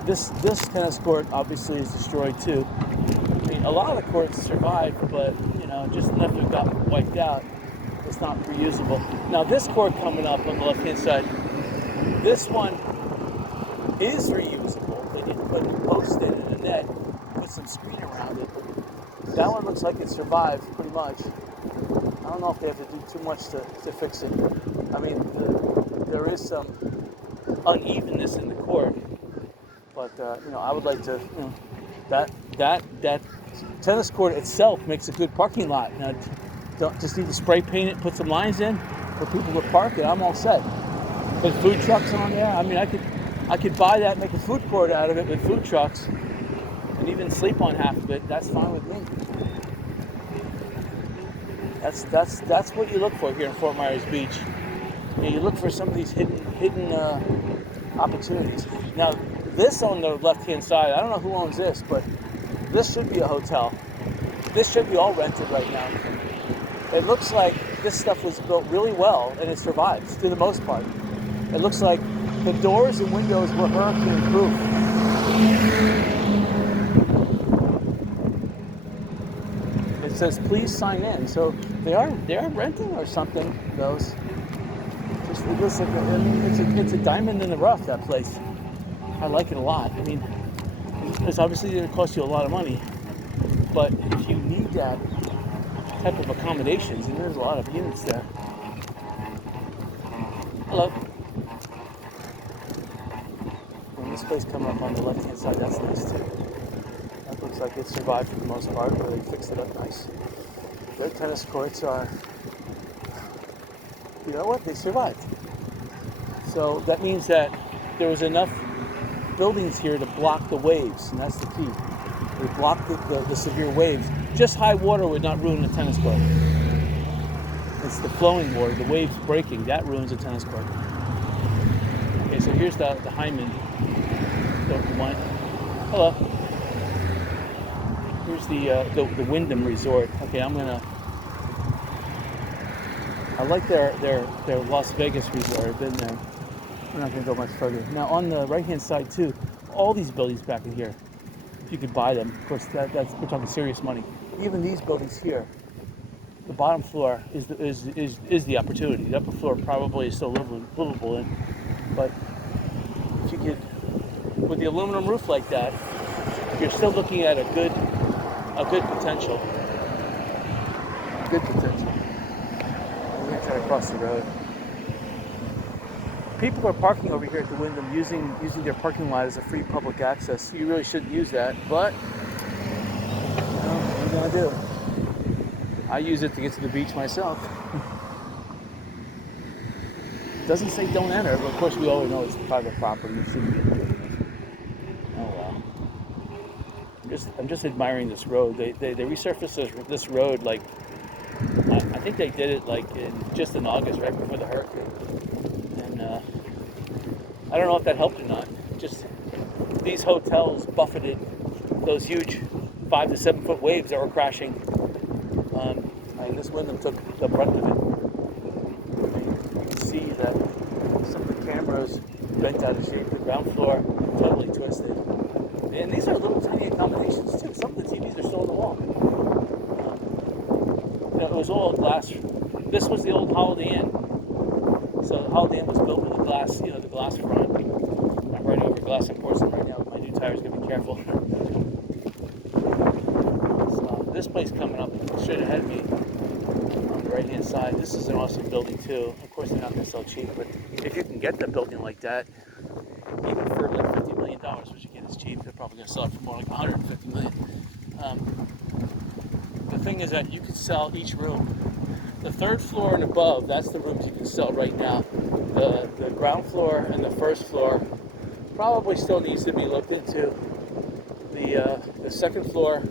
this tennis court obviously is destroyed too. I mean, a lot of the courts survived, but just enough to have got wiped out. It's not reusable. Now this court coming up on the left-hand side, this one is reusable. They didn't put a post in and a net, put some screen around it. That one looks like it survived pretty much. I don't know if they have to do too much to fix it. I mean, there is some unevenness in the court, but I would like to, that tennis court itself makes a good parking lot. Now, don't just need to spray paint it, put some lines in for people to park it. I'm all set. Put food trucks on there. I mean, I could buy that, make a food court out of it with food trucks, and even sleep on half of it. That's fine with me. That's what you look for here in Fort Myers Beach. You look for some of these hidden opportunities. Now, this on the left-hand side, I don't know who owns this, but this should be a hotel. This should be all rented right now. It looks like this stuff was built really well, and it survives to the most part. It looks like the doors and windows were hurricane-proof. It says, please sign in. So they are renting or something, those. It looks like it's a diamond in the rough, that place. I like it a lot. I mean, it's obviously going to cost you a lot of money, but if you need that type of accommodations, and there's a lot of units there. Hello. And this place coming up on the left-hand side, that's nice too. That looks like it survived for the most part, but they fixed it up nice. Their tennis courts are, you know what, they survived. So that means that there was enough buildings here to block the waves, and that's the key. They block the severe waves. Just high water would not ruin a tennis court. It's the flowing water, the waves breaking, that ruins a tennis court. Okay, so here's the Hyman. Hello. Here's the Wyndham Resort. Okay, I like their Las Vegas resort. I've been there. We're not going to go much further. Now on the right-hand side too, all these buildings back in here, if you could buy them, of course that's we're talking serious money. Even these buildings here, the bottom floor is the opportunity. The upper floor probably is still livable in, but if you could, with the aluminum roof like that, you're still looking at a good potential. Good potential. We're going to try to cross the road. People are parking over here at the Wyndham using their parking lot as a free public access. You really shouldn't use that, but what are you going to do? I use it to get to the beach myself. It doesn't say don't enter, but of course we always know it's private property. You shouldn't be doing it. Oh well. I'm just admiring this road. They resurfaced this road like I think they did it like just in August, right before the hurricane. And I don't know if that helped or not. Just these hotels buffeted those huge 5 to 7 foot waves that were crashing. And this Wyndham took the brunt of it. You can see that some of the cameras bent out of shape. The ground floor totally twisted. And these are little tiny accommodations too. Some of the TVs are still on the wall. It was all glass. This was the old Holiday Inn. So the Holiday Inn was built with the glass, the glass front. I'm riding over glass and porcelain right now with my new tires. Gotta be careful. So this place coming up straight ahead of me on the right-hand side. This is an awesome building too. Of course, they're not going to sell cheap, but if you can get the building like that, even for like $50 million, which again is cheap, they're probably going to sell it for more like $150 million. The thing is that you could sell each room. The third floor and above, that's the rooms you can sell right now. The ground floor and the first floor probably still needs to be looked into. The second floor,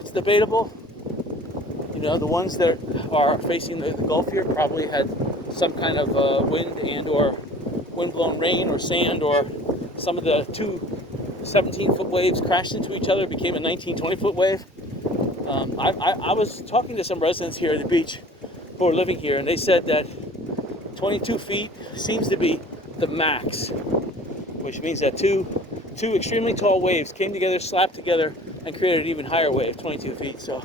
it's debatable. The ones that are facing the Gulf here probably had some kind of wind and or wind-blown rain or sand or some of the two 17-foot waves crashed into each other, became a 19, 20-foot wave. I was talking to some residents here at the beach who are living here, and they said that 22 feet seems to be the max, which means that two extremely tall waves came together, slapped together, and created an even higher wave, 22 feet. So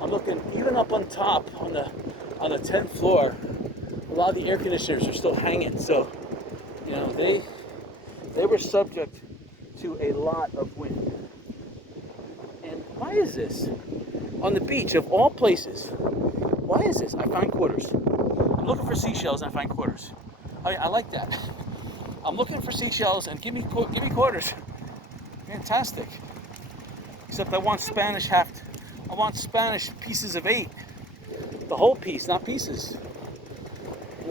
I'm looking even up on top on the 10th floor. A lot of the air conditioners are still hanging, so you know they were subject to a lot of wind. And why is this? On the beach of all places, why is this? I find quarters. I'm looking for seashells and I find quarters. I like that. I'm looking for seashells and give me quarters. Fantastic. Except I want Spanish I want Spanish pieces of 8. The whole piece, not pieces. I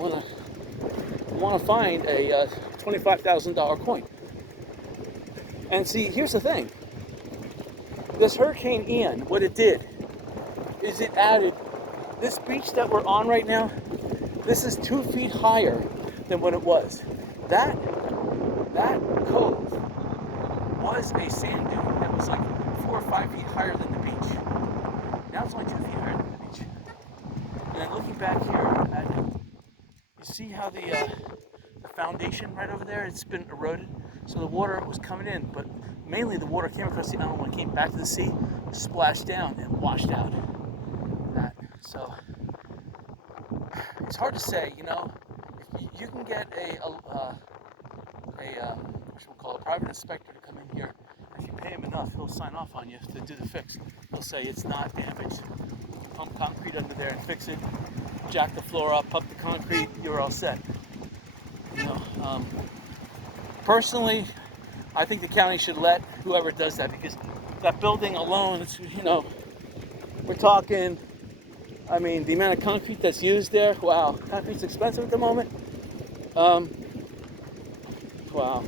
want to find a $25,000 coin. And see, here's the thing. This Hurricane Ian, what it did is it added this beach that we're on right now. This is 2 feet higher than what it was. That cove was a sand dune that was like 4 or 5 feet higher than the beach. Now it's only 2 feet higher than the beach. And then looking back here at it, you see how the foundation right over there, it's been eroded. So the water was coming in, but mainly the water came across the island when it came back to the sea, splashed down and washed out that. So it's hard to say, you know. You can get what we'll call a private inspector to come in here. If you pay him enough, he'll sign off on you to do the fix. He'll say it's not damaged. Pump concrete under there and fix it. Jack the floor up, pump the concrete. You're all set. You know. Personally, I think the county should let whoever does that, because that building alone, it's, you know, we're talking, I mean, the amount of concrete that's used there, wow, concrete's expensive at the moment. Wow.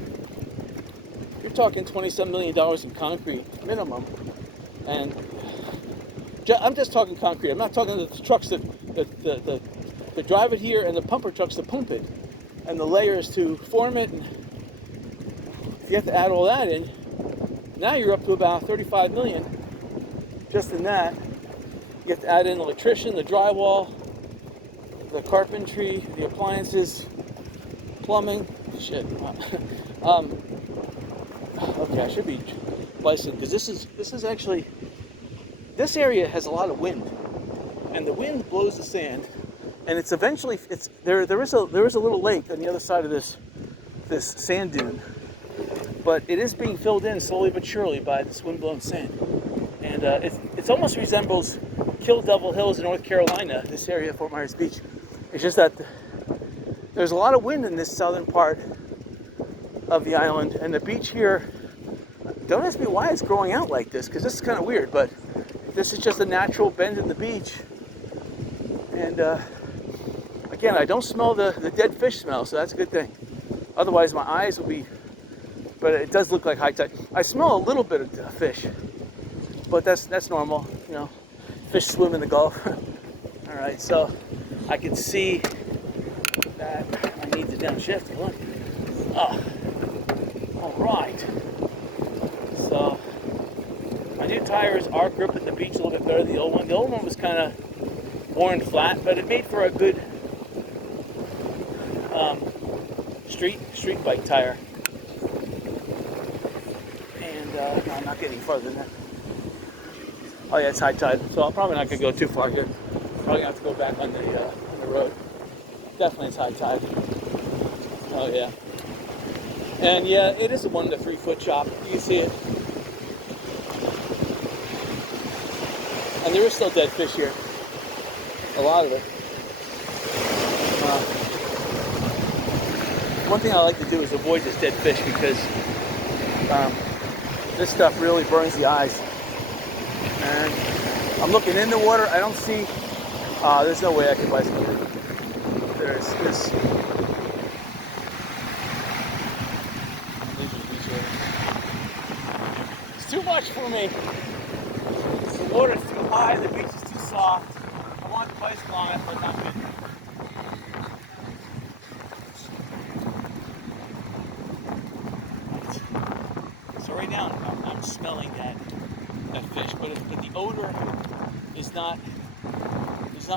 You're talking $27 million in concrete, minimum. And I'm just talking concrete. I'm not talking the trucks that drive it here and the pumper trucks that pump it. And the layers to form it, and you have to add all that in. Now you're up to about 35 million just in that. You have to add in the electrician, the drywall, the carpentry, the appliances, plumbing. Shit. Okay, I should be bicycling because this is actually, this area has a lot of wind, and the wind blows the sand, and it's eventually there is a little lake on the other side of this sand dune. But it is being filled in slowly but surely by this wind-blown sand. And it almost resembles Kill Devil Hills in North Carolina, this area, Fort Myers Beach. It's just that there's a lot of wind in this southern part of the island, and the beach here, don't ask me why it's growing out like this, because this is kind of weird, but this is just a natural bend in the beach. And again, I don't smell the dead fish smell, so that's a good thing. Otherwise, my eyes will be, but it does look like high tide. I smell a little bit of fish, but that's normal, you know. Fish swim in the Gulf. All right, so I can see that I need to downshift. Look. Oh, all right. So my new tires are gripping the beach a little bit better than the old one. The old one was kind of worn flat, but it made for a good street bike tire. And no, I'm not getting farther than that. Oh yeah, it's high tide, so I'm probably not gonna go too far here. Probably gonna have to go back on the road. Definitely it's high tide. Oh yeah. And yeah, it is a 1 to 3 foot chop. You can see it. And there is still dead fish here. A lot of it. One thing I like to do is avoid this dead fish because this stuff really burns the eyes. And I'm looking in the water. I don't see. There's no way I can bicycle it. There's this. It's too much for me. The water's too high. The beach is too soft. I want to bicycle on it, but not good. down, I'm smelling that fish, but the odor is not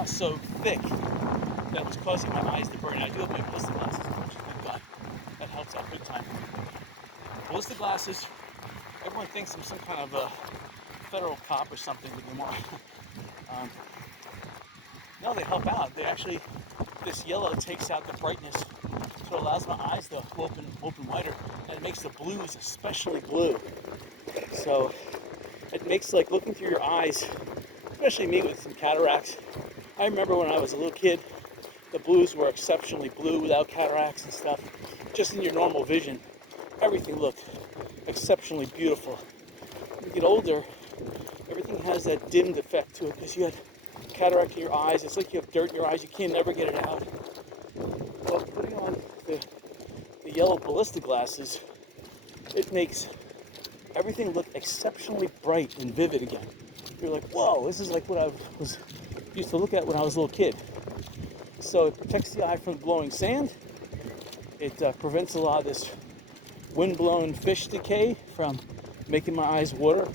so thick that was causing my eyes to burn. I do have my ballistic glasses, which is good God. That helps out big time. Ballistic glasses, everyone thinks I'm some kind of a federal cop or something anymore. No, they help out. They actually, this yellow takes out the brightness, so it allows my eyes to open wider, and it makes the blues especially blue. So it makes like looking through your eyes, especially me with some cataracts. I remember when I was a little kid, the blues were exceptionally blue without cataracts and stuff. Just in your normal vision, everything looked exceptionally beautiful. When you get older, everything has that dimmed effect to it because you had cataract in your eyes. It's like you have dirt in your eyes. You can't never get it out. But putting on the yellow ballistic glasses, it makes everything look exceptionally bright and vivid again. You're like, whoa, this is like what I was used to look at when I was a little kid. So it protects the eye from blowing sand. It prevents a lot of this wind-blown fish decay from making my eyes water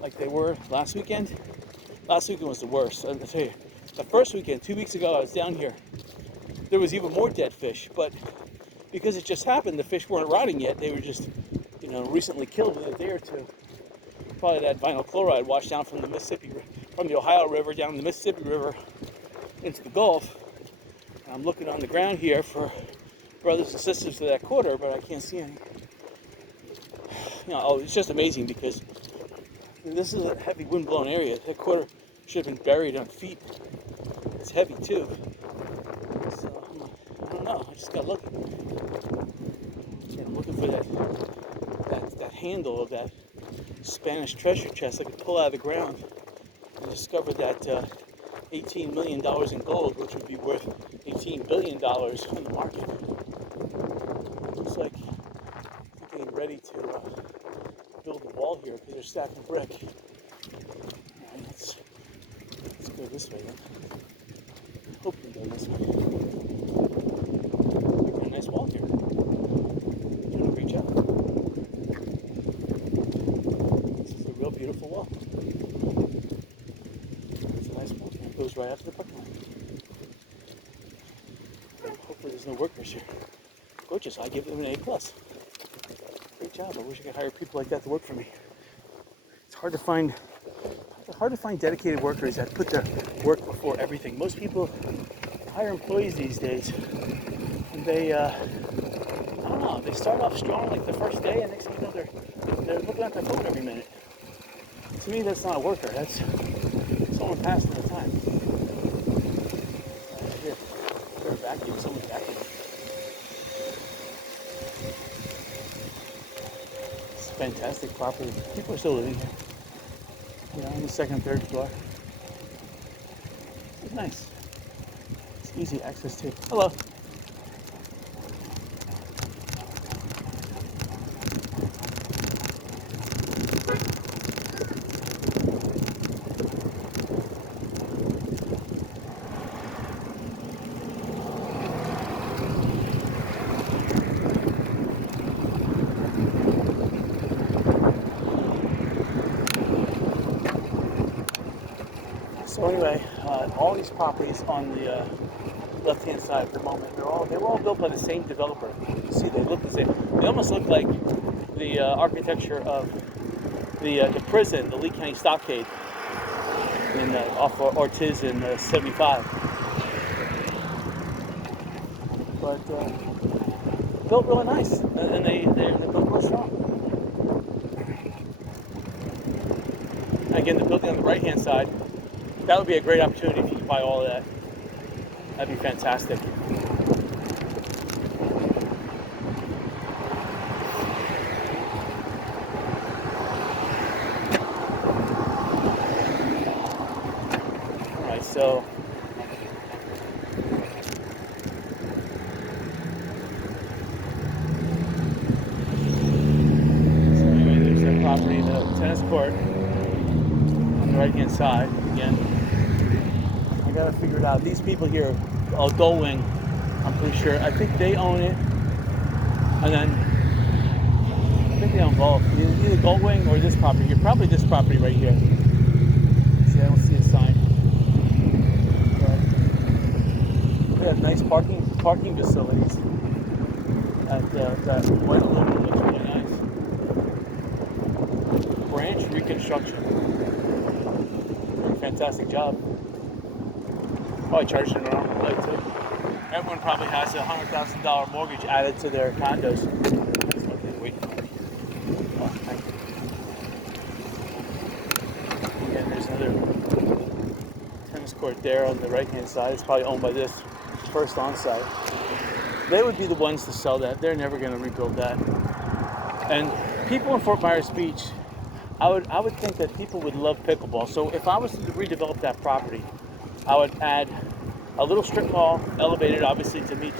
like they were last weekend. Last weekend was the worst. I'll tell you, the first weekend, 2 weeks ago, I was down here. There was even more dead fish, but because it just happened, the fish weren't rotting yet. They were just, recently killed within a day or two. Probably that vinyl chloride washed down from the Ohio River down the Mississippi River into the Gulf. And I'm looking on the ground here for brothers and sisters to that quarter, but I can't see any. It's just amazing because this is a heavy wind-blown area. That quarter should have been buried on feet. It's heavy too. So I don't know. I just got lucky. And I'm looking for that handle of that Spanish treasure chest I could pull out of the ground and discover that $18 million in gold, which would be worth $18 billion on the market. Looks like they're getting ready to build a wall here because they're stacking brick. All right, let's go this way then. Hope we can go this way. We've got a nice wall here. I'm going to reach out. This is a real beautiful wall. It's a nice wall. It goes right after the parking lot. Hopefully there's no workers here. Gorgeous. I give them an A+. Great job. I wish I could hire people like that to work for me. It's hard to find dedicated workers that put their work before everything. Most people hire employees these days, and they, I don't know, they start off strong like the first day, and next thing you know, they're looking at their phone every minute. To me, that's not a worker. That's someone passing the time. Here, they're vacuum. Someone's vacuuming. Fantastic property. People are still living here. On the second and third floor. It's nice. It's easy access to. Hello. So anyway, all these properties on the left-hand side at the moment, they were all built by the same developer. You see, they look the same. They almost look like the architecture of the prison, the Lee County Stockade, off Ortiz in 75. But built really nice, and they're built real strong. Again, the building on the right-hand side. That would be a great opportunity if you could buy all of that. That'd be fantastic. All right, so anyway, there's that property, the tennis court on the right-hand side again. I gotta figure it out. These people here, Dole Wing, I'm pretty sure. I think they own it, and then I think they own both. Either Goldwing or this property here. Probably this property right here. See, I don't see a sign. But we have nice parking facilities. That white aluminum looks really nice. Branch reconstruction. Doing a fantastic job. Probably charging an arm and leg too. Everyone probably has a $100,000 mortgage added to their condos. Okay, wait. Oh, thank you. And there's another tennis court there on the right-hand side. It's probably owned by this First Onsite. They would be the ones to sell that. They're never going to rebuild that. And people in Fort Myers Beach, I would think that people would love pickleball. So if I was to redevelop that property, I would add a little strip mall, elevated obviously to meet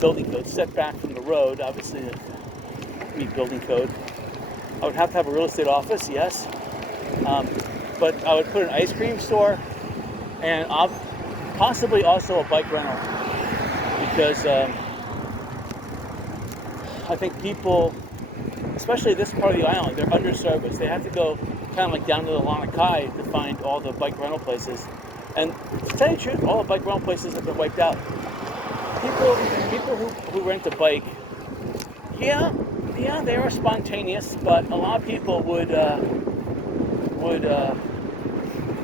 building code, set back from the road, obviously to meet building code. I would have to have a real estate office, yes, but I would put an ice cream store and possibly also a bike rental, because I think people, especially this part of the island, they're underserviced. They have to go kind of like down to the Lanakai to find all the bike rental places. And to tell you the truth, all the bike rental places have been wiped out. People who rent a bike, yeah, they are spontaneous, but a lot of people would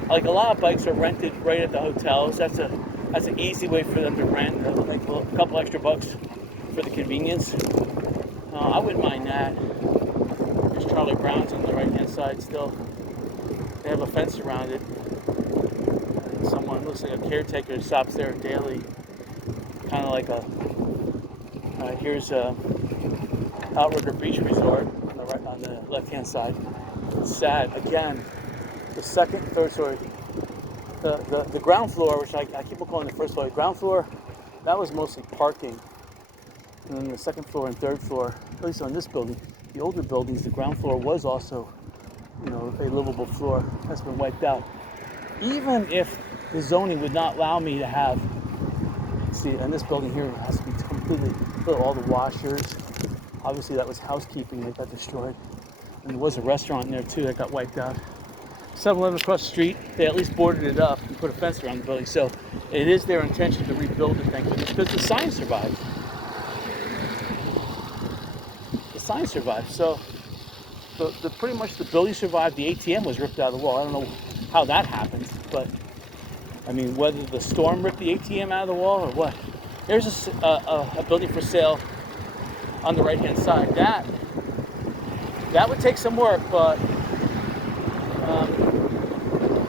like a lot of bikes are rented right at the hotels. That's an easy way for them to rent. They'll make a couple extra bucks for the convenience. I wouldn't mind that. There's Charlie Brown's on the right-hand side still. They have a fence around it. Someone, looks like a caretaker, stops there daily. Kind of like here's Outrigger Beach Resort on the left-hand side. It's sad. Again, the second and third story. The ground floor, which I keep on calling the first floor, ground floor, that was mostly parking. And then the second floor and third floor, at least on this building, the older buildings, the ground floor was also, a livable floor. That's been wiped out. Even if the zoning would not allow me to have, see, and this building here has to be completely, all the washers. Obviously that was housekeeping that got destroyed. And there was a restaurant in there too that got wiped out. 7-Eleven across the street, they at least boarded it up and put a fence around the building. So it is their intention to rebuild it, thank goodness, because the sign survived. The sign survived. So pretty much the building survived. The ATM was ripped out of the wall. I don't know how that happened, but I mean, whether the storm ripped the ATM out of the wall or what. There's a building for sale on the right-hand side. That would take some work, but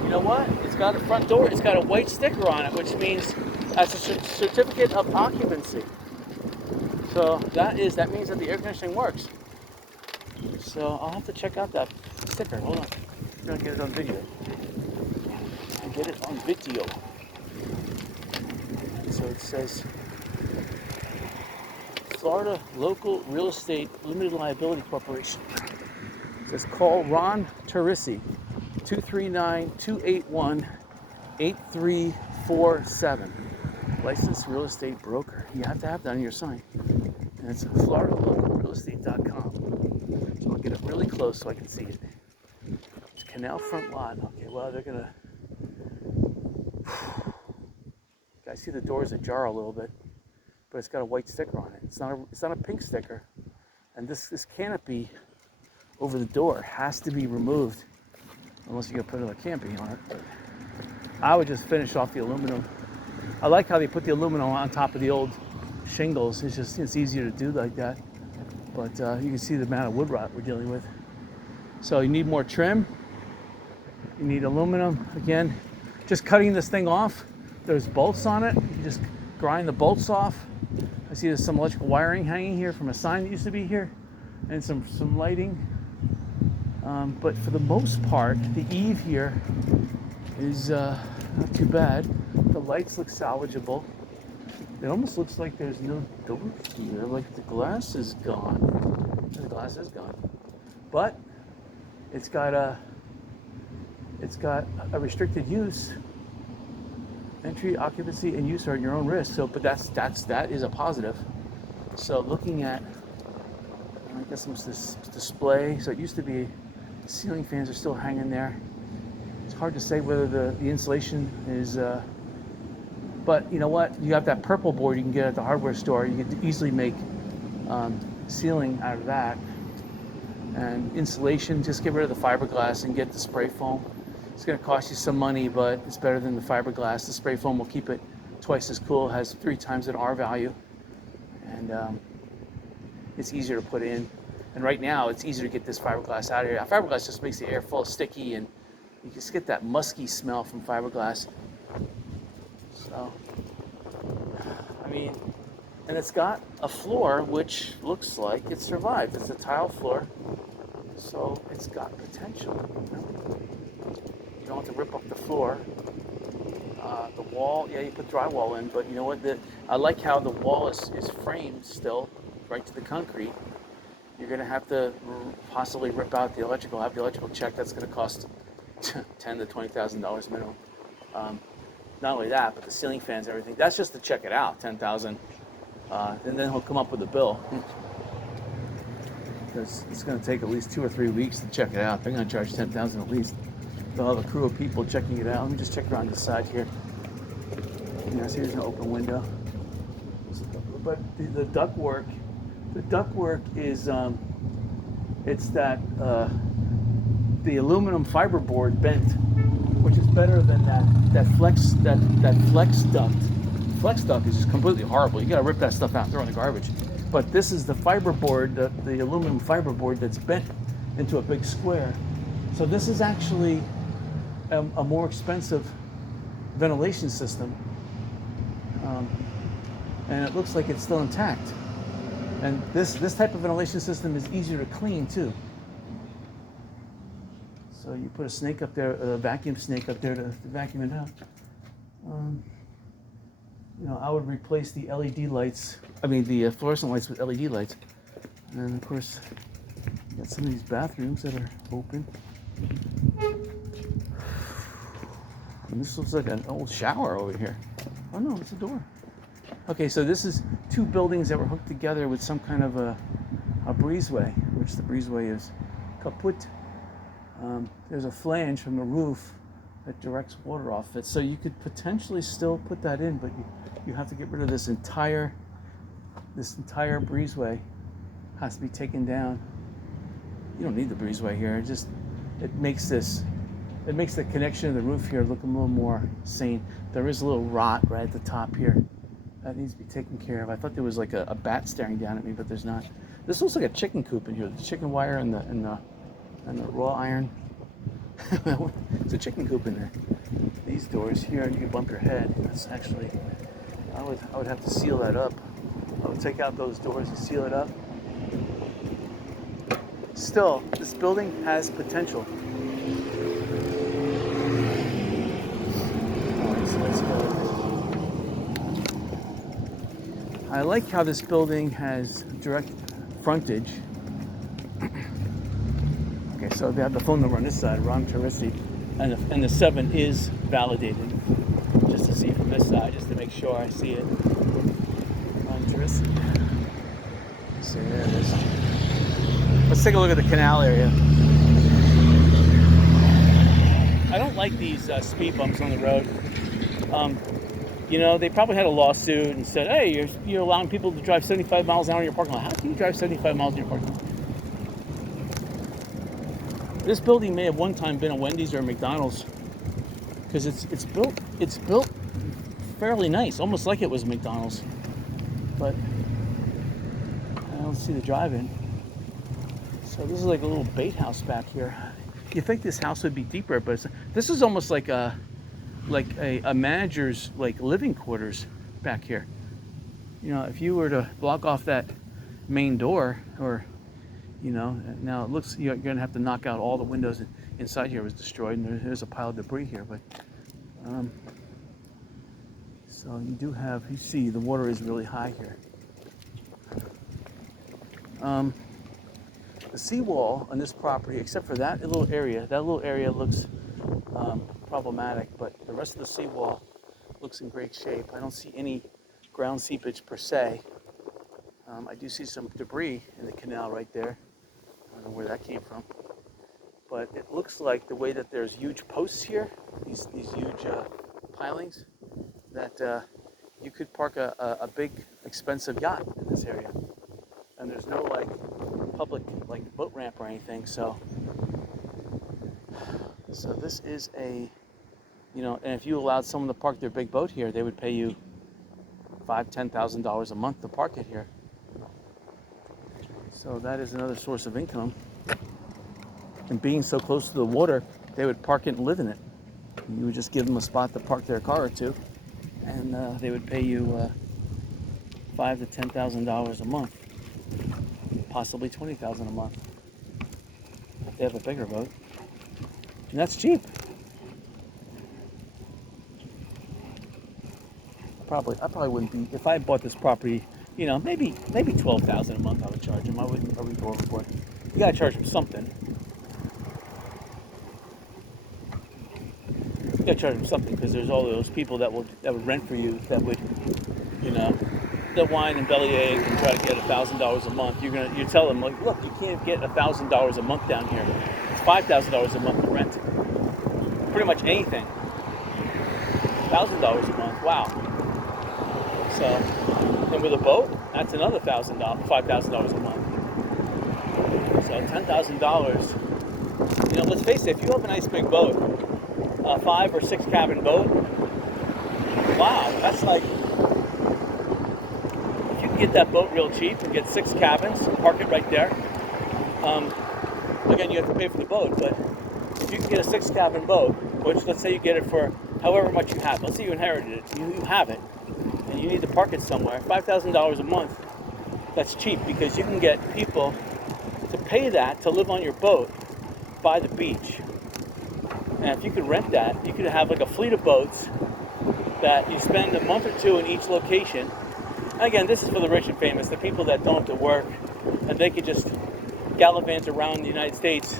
you know what? It's got a front door. It's got a white sticker on it, which means that's a certificate of occupancy. So that means that the air conditioning works. So I'll have to check out that sticker. Hold on. I'm gonna get it on video. Get it on video. So it says Florida Local Real Estate Limited Liability Corporation. It says call Ron Teresi, 239-281-8347. Licensed real estate broker. You have to have that on your sign. And it's FloridaLocalRealEstate.com. So I'll get it really close so I can see it. It's canal front lot. Okay, well they're gonna. I see the doors ajar a little bit, but it's got a white sticker on it. It's not a pink sticker. And this canopy over the door has to be removed, unless you're gonna put another canopy on it. But I would just finish off the aluminum. I like how they put the aluminum on top of the old shingles. It's easier to do like that. But you can see the amount of wood rot we're dealing with. So you need more trim. You need aluminum. Again, just cutting this thing off. There's bolts on it. You just grind the bolts off. I see there's some electrical wiring hanging here from a sign that used to be here, and some lighting. But for the most part, the eave here is not too bad. The lights look salvageable. It almost looks like there's no doors here, like the glass is gone. The glass is gone. But it's got a restricted use. Entry, occupancy, and use are at your own risk. So, but that is a positive. So, looking at, Got some display. So it used to be, the ceiling fans are still hanging there. It's hard to say whether the insulation is, but you know what? You have that purple board you can get at the hardware store. You can easily make ceiling out of that. And insulation, just get rid of the fiberglass and get the spray foam. It's going to cost you some money, but it's better than the fiberglass. The spray foam will keep it twice as cool, has 3 times an R value, and it's easier to put in. And right now, it's easier to get this fiberglass out of here. Fiberglass just makes the air full sticky, and you just get that musky smell from fiberglass. So, I mean, and it's got a floor which looks like it survived. It's a tile floor, so it's got potential. You don't have to rip up the floor. The wall, yeah, you put drywall in, but you know what? I like how the wall is framed still right to the concrete. You're going to have to possibly rip out the electrical, have the electrical checked. That's going to cost $10,000 to $20,000 minimum. Not only that, but the ceiling fans and everything. That's just to check it out, $10,000. And then he'll come up with a bill. Because it's going to take at least 2 or 3 weeks to check it out. They're going to charge $10,000 at least. They'll have a crew of people checking it out. Let me just check around the side here. Yeah, see, there's an open window. But the ductwork is it's that the aluminum fiberboard bent, which is better than that flex duct. Flex duct is just completely horrible. You got to rip that stuff out and throw it in the garbage. But this is the fiberboard, the aluminum fiberboard that's bent into a big square. So this is actually a more expensive ventilation system, and it looks like it's still intact. And this type of ventilation system is easier to clean too. So you put a snake up there, a vacuum snake up there to vacuum it out. You know, I would replace the LED lights, the fluorescent lights with LED lights. And of course, you got some of these bathrooms that are open. And this looks like an old shower over here. Oh no, it's a door. Okay, so this is 2 buildings that were hooked together with some kind of a breezeway, which the breezeway is kaput. There's a flange from the roof that directs water off it. So you could potentially still put that in, but you have to get rid of this entire breezeway. Has to be taken down. You don't need the breezeway here. It makes the connection of the roof here look a little more sane. There is a little rot right at the top here. That needs to be taken care of. I thought there was like a bat staring down at me, but there's not. This looks like a chicken coop in here. The chicken wire and the raw iron. It's a chicken coop in there. These doors here, you can bump your head. That's actually, I would have to seal that up. I would take out those doors and seal it up. Still, this building has potential. Alright, so let's go. I like how this building has direct frontage. Okay, so they have the phone number on this side, Ron Teresi, and the 7 is validated. Just to see from this side, just to make sure I see it. Ron Teresi. See, there it is. Let's take a look at the canal area. I don't like these speed bumps on the road. You know, they probably had a lawsuit and said, hey, you're allowing people to drive 75 miles an hour in your parking lot. How can you drive 75 miles in your parking lot? This building may have one time been a Wendy's or a McDonald's, because it's built fairly nice, almost like it was McDonald's. But I don't see the drive-in. So this is like a little bait house back here. You think this house would be deeper, but this is almost like a manager's living quarters back here. You know, if you were to block off that main door, or now it looks you're gonna have to knock out all the windows inside here was destroyed, and there's a pile of debris here. But so you see the water is really high here. The seawall on this property, except for that little area looks problematic, but the rest of the seawall looks in great shape. I don't see any ground seepage per se. I do see some debris in the canal right there. I don't know where that came from. But it looks like the way that there's huge posts here, these huge pilings, that you could park a big expensive yacht in this area. And there's no like public like boat ramp or anything, so this is a, and if you allowed someone to park their big boat here, they would pay you $5,000-$10,000 a month to park it here. So that is another source of income. And being so close to the water, they would park it and live in it. You would just give them a spot to park their car or two, and they would pay you $5,000 to $10,000 a month, possibly $20,000 a month. If they have a bigger boat, and that's cheap. I probably wouldn't be, if I bought this property, maybe $12,000 a month I would charge them. I wouldn't go overboard. You gotta charge them something. You gotta charge them something, because there's all those people that would rent for you, that would, they'll whine and bellyache and try to get $1,000 a month. You tell them, like, look, you can't get $1,000 a month down here. It's $5,000 a month to rent. Pretty much anything. $1,000 a month. Wow. So, and with a boat, that's another $5,000 a month. So $10,000. Let's face it, if you have a nice big boat, a 5 or 6 cabin boat, wow, that's like, if you can get that boat real cheap and get 6 cabins, park it right there. Again, you have to pay for the boat, but if you can get a 6 cabin boat, which let's say you get it for however much you have, let's say you inherited it, you have it, and you need to park it somewhere, $5,000 a month, that's cheap, because you can get people to pay that to live on your boat by the beach. And if you could rent that, you could have like a fleet of boats that you spend a month or two in each location. And again, this is for the rich and famous, the people that don't have to work, and they could just gallivant around the United States.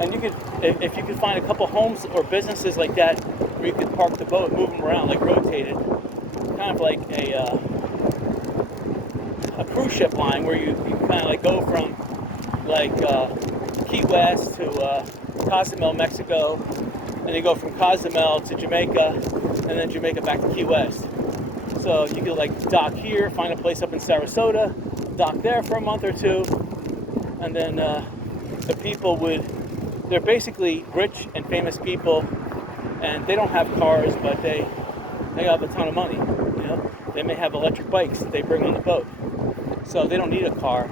And you could, if you could find a couple homes or businesses like that where you could park the boat, move them around, like rotate it, kind of like a cruise ship line, where you kind of like go from like Key West to Cozumel, Mexico, and you go from Cozumel to Jamaica, and then Jamaica back to Key West. So you could like dock here, find a place up in Sarasota, dock there for a month or two, and then the people they're basically rich and famous people, and they don't have cars, but they have a ton of money. They may have electric bikes that they bring on the boat, so they don't need a car.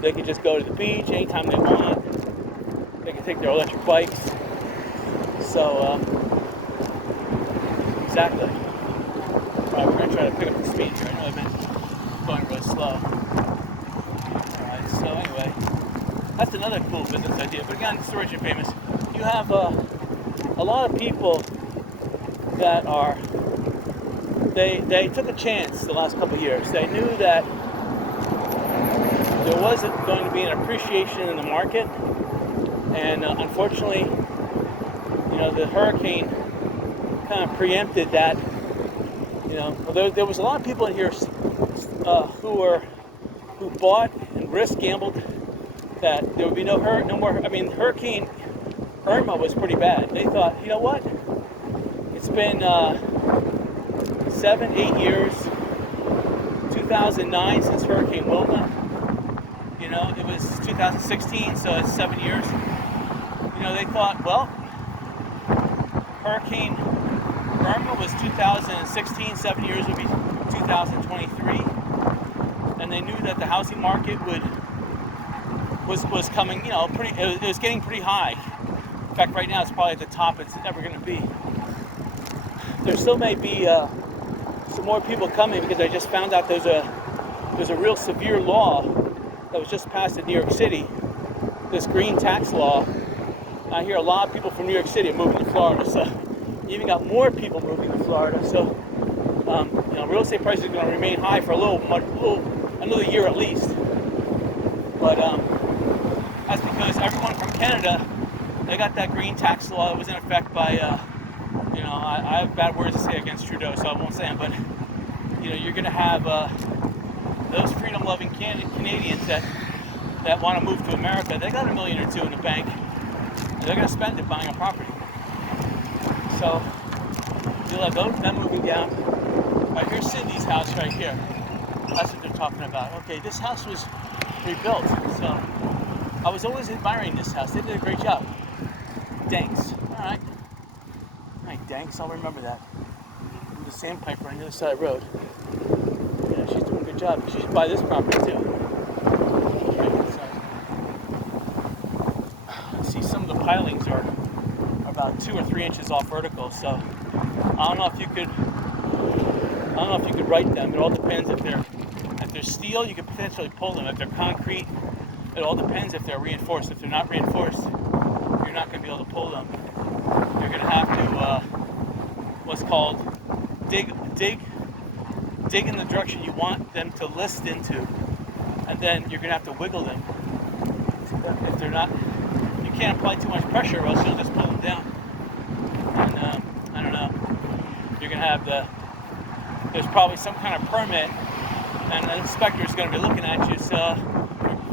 They can just go to the beach anytime they want. They can take their electric bikes. So, exactly. Alright, we're going to try to pick up the speed here. I know I've been going really slow. Alright, so anyway, that's another cool business idea. But again, it's rich and famous. You have a lot of people that are, they took a chance the last couple of years. They knew that there wasn't going to be an appreciation in the market, and unfortunately, the hurricane kind of preempted that. There was a lot of people in here who bought and gambled that there would be no more. I mean, Hurricane Irma was pretty bad. They thought, you know what? It's been 7-8 years, 2009 since Hurricane Wilma. It was 2016, so it's 7 years. They thought, well, Hurricane Irma was 2016, 7 years would be 2023, and they knew that the housing market was coming, it was getting pretty high. In fact, right now it's probably at the top it's ever going to be. There still may be some more people coming, because I just found out there's a real severe law that was just passed in New York City, this green tax law. I hear a lot of people from New York City are moving to Florida, so you even got more people moving to Florida. So, real estate prices are going to remain high for another year at least. But that's because everyone from Canada, they got that green tax law that was in effect by, I have bad words to say against Trudeau, so I won't say them, but, you're going to have those freedom-loving Canadians that want to move to America, they got $1 million or $2 million in the bank. And they're going to spend it buying a property. So you'll have them moving down. All right, here's Cindy's house right here. That's what they're talking about. Okay, this house was rebuilt, so I was always admiring this house. They did a great job. Thanks. All right, thanks. I'll remember that. The sandpiper on the other side of the road. Yeah, she's doing a good job. She should buy this property too. Okay, so let's see, some of the pilings are about 2 or 3 inches off vertical. So I don't know if you could write them. It all depends if they're steel, you could potentially pull them. If they're concrete, it all depends if they're reinforced. If they're not reinforced, you're not going to be able to pull them. You're going to have to what's called dig in the direction you want them to list into, and then you're going to have to wiggle them. If they're not, you can't apply too much pressure, or else you'll just pull them down. And I don't know. You're going to have there's probably some kind of permit, and the inspector is going to be looking at you. So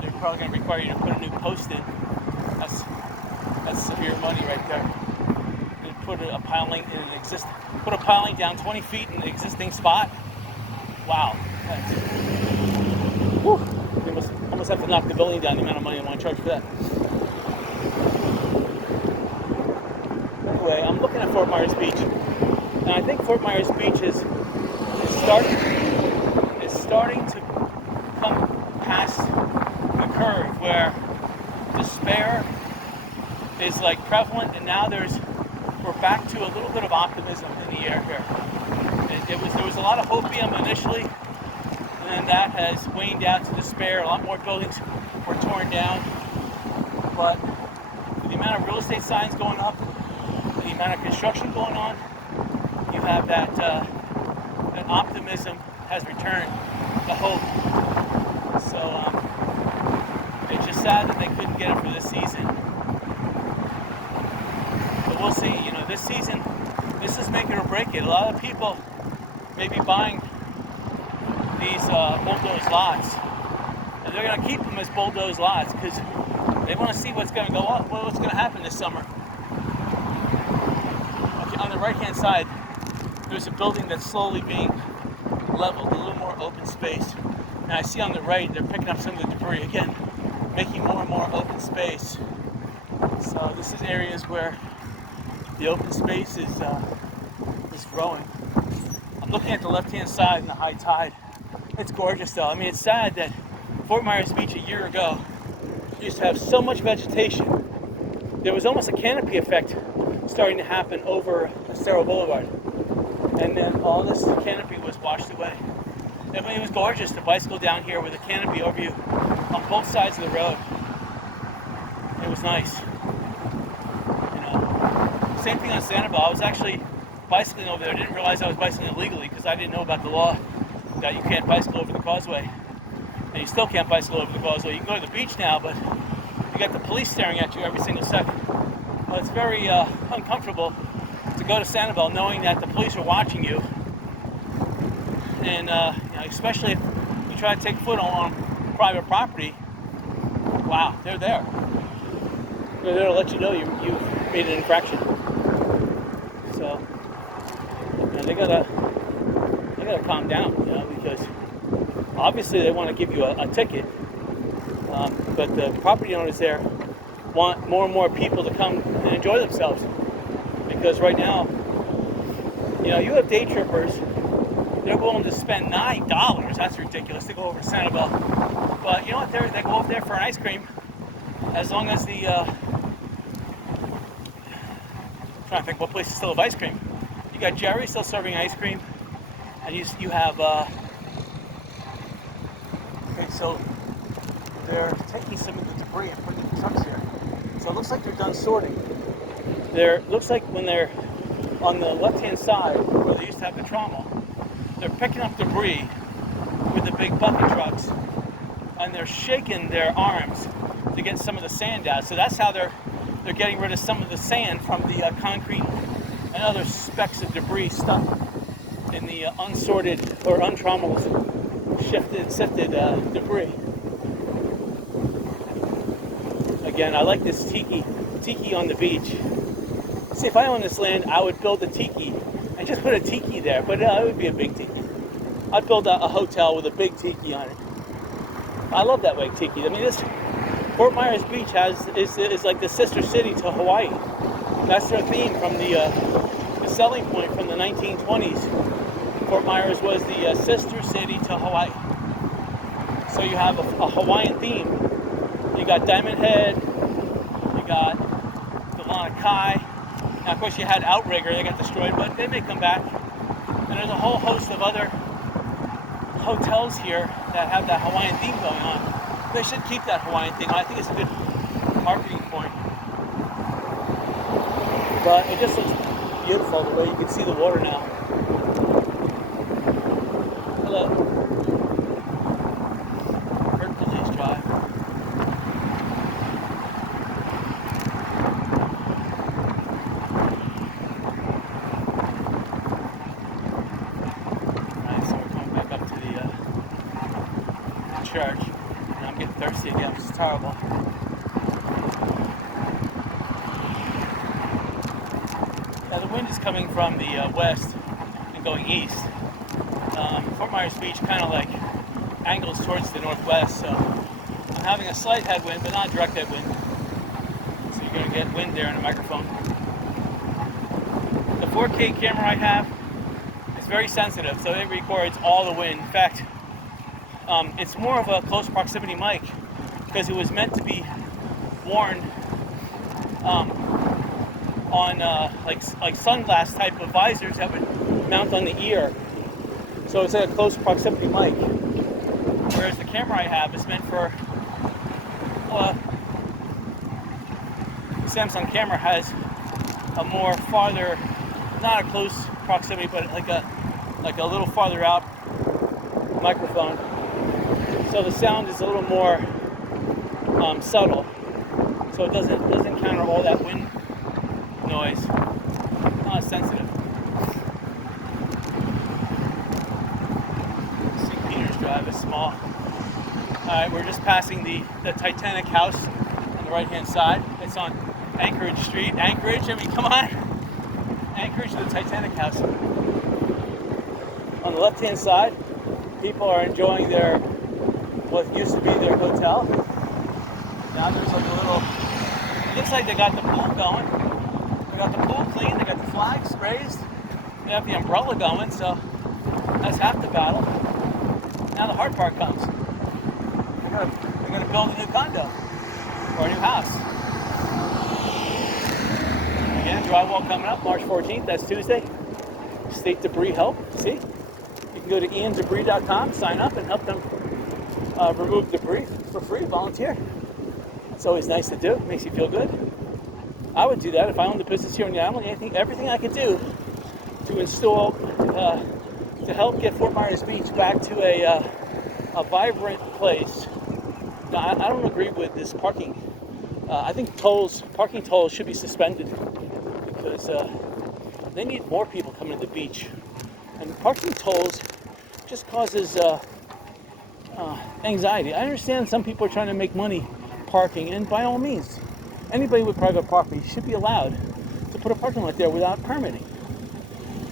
they're probably going to require you to put a new post in. That's severe money right there. Put a piling down 20 feet in an existing spot. Wow. Whew. They must almost have to knock the building down, the amount of money I want to charge for that. Anyway, I'm looking at Fort Myers Beach. And I think Fort Myers Beach is starting to come past the curve where despair is like prevalent, and now we're back to a little bit of optimism in the air here. There was a lot of hopium initially, and then that has waned out to despair. A lot more buildings were torn down, but with the amount of real estate signs going up, and the amount of construction going on, you have that optimism has returned, the hope. So it's just sad that they couldn't get it for this season. But we'll see. This season, this is make it or break it. A lot of people may be buying these bulldozed lots, and they're going to keep them as bulldozed lots because they want to see what's going to go on, what's going to happen this summer. Okay, on the right-hand side, there's a building that's slowly being leveled, a little more open space. And I see on the right, they're picking up some of the debris again, making more and more open space. So this is areas where the open space is growing. I'm looking at the left-hand side in the high tide. It's gorgeous though. I mean, it's sad that Fort Myers Beach a year ago used to have so much vegetation. There was almost a canopy effect starting to happen over Estero Boulevard. And then all this canopy was washed away. I mean, it was gorgeous to bicycle down here with a canopy over you on both sides of the road. It was nice. Same thing on Sanibel. I was actually bicycling over there. I didn't realize I was bicycling illegally because I didn't know about the law that you can't bicycle over the causeway. And you still can't bicycle over the causeway. You can go to the beach now, but you got the police staring at you every single second. Well, it's very uncomfortable to go to Sanibel knowing that the police are watching you. And especially if you try to take foot on private property, wow, they're there. They're there to let you know you made an infraction. So they gotta calm down, because obviously they want to give you a ticket, but the property owners there want more and more people to come and enjoy themselves, because right now, you have day trippers. They're willing to spend $9. That's ridiculous to go over Sanibel. But you know what? They go over there for an ice cream, as long as the I'm trying to think what places still have ice cream. You got Jerry's still serving ice cream, and you have okay, so they're taking some of the debris and putting it in trucks here. So it looks like they're done sorting. Looks like when they're on the left-hand side where they used to have the trommel, they're picking up debris with the big bucket trucks, and they're shaking their arms to get some of the sand out. So that's how they're getting rid of some of the sand from the concrete and other specks of debris stuck in the unsorted or untrommeled sifted debris. Again, I like this tiki on the beach. See, if I owned this land, I would build a tiki and just put a tiki there, but it would be a big tiki. I'd build a hotel with a big tiki on it. I love that way tiki. I mean, this Fort Myers Beach is like the sister city to Hawaii. That's their theme from the selling point from the 1920s. Fort Myers was the sister city to Hawaii. So you have a Hawaiian theme. You got Diamond Head, you got Delana Kai. Now, of course, you had Outrigger. They got destroyed, but they may come back. And there's a whole host of other hotels here that have that Hawaiian theme going on. They should keep that Hawaiian theme. I think it's a good marketing point. But it just looks beautiful the way you can see the water now. Hello. Hercules Drive. Alright, so we're coming back up to the church. And I'm getting thirsty again, which is terrible. Now the wind is coming from the west and going east. Fort Myers Beach kind of like angles towards the northwest, so I'm having a slight headwind, but not direct headwind. So you're going to get wind there in the microphone. The 4K camera I have is very sensitive, so it records all the wind. In fact, it's more of a close proximity mic because it was meant to be worn on like sunglass type of visors that would mount on the ear. So it's a close proximity mic. Whereas the camera I have is meant for, the Samsung camera has a more farther, not a close proximity, but like a little farther out microphone. So the sound is a little more subtle. So it doesn't counter all that wind noise. Not as sensitive. St. Peter's Drive is small. Alright, we're just passing the Titanic house on the right hand side. It's on Anchorage Street. Anchorage, I mean, come on. Anchorage to the Titanic house. On the left hand side, people are enjoying what used to be their hotel. Now there's like a little, it looks like they got the pool going. They got the pool clean, they got the flags raised, they have the umbrella going, so that's half the battle. Now the hard part comes. They're gonna build a new condo or a new house. Again, drywall coming up March 14th, that's Tuesday. State debris help, see? You can go to iandebris.com, sign up and help them remove debris for free, volunteer. It's always nice to do, makes you feel good. I would do that if I owned a business here on the island. Everything I could do to install, to help get Fort Myers Beach back to a vibrant place. Now, I don't agree with this parking. I think parking tolls should be suspended because they need more people coming to the beach. And parking tolls just causes anxiety. I understand some people are trying to make money parking, and by all means, anybody with private property should be allowed to put a parking lot there without permitting.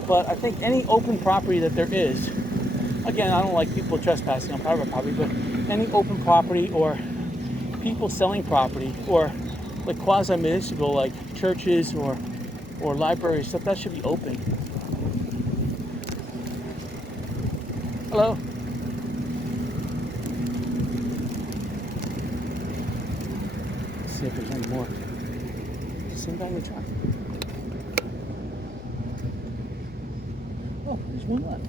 But I think any open property that there is, again, I don't like people trespassing on private property, but any open property or people selling property or like quasi-municipal, like churches or libraries, stuff that should be open. Hello. Let's see if there's any more. Same guy in the truck. Oh, there's one left.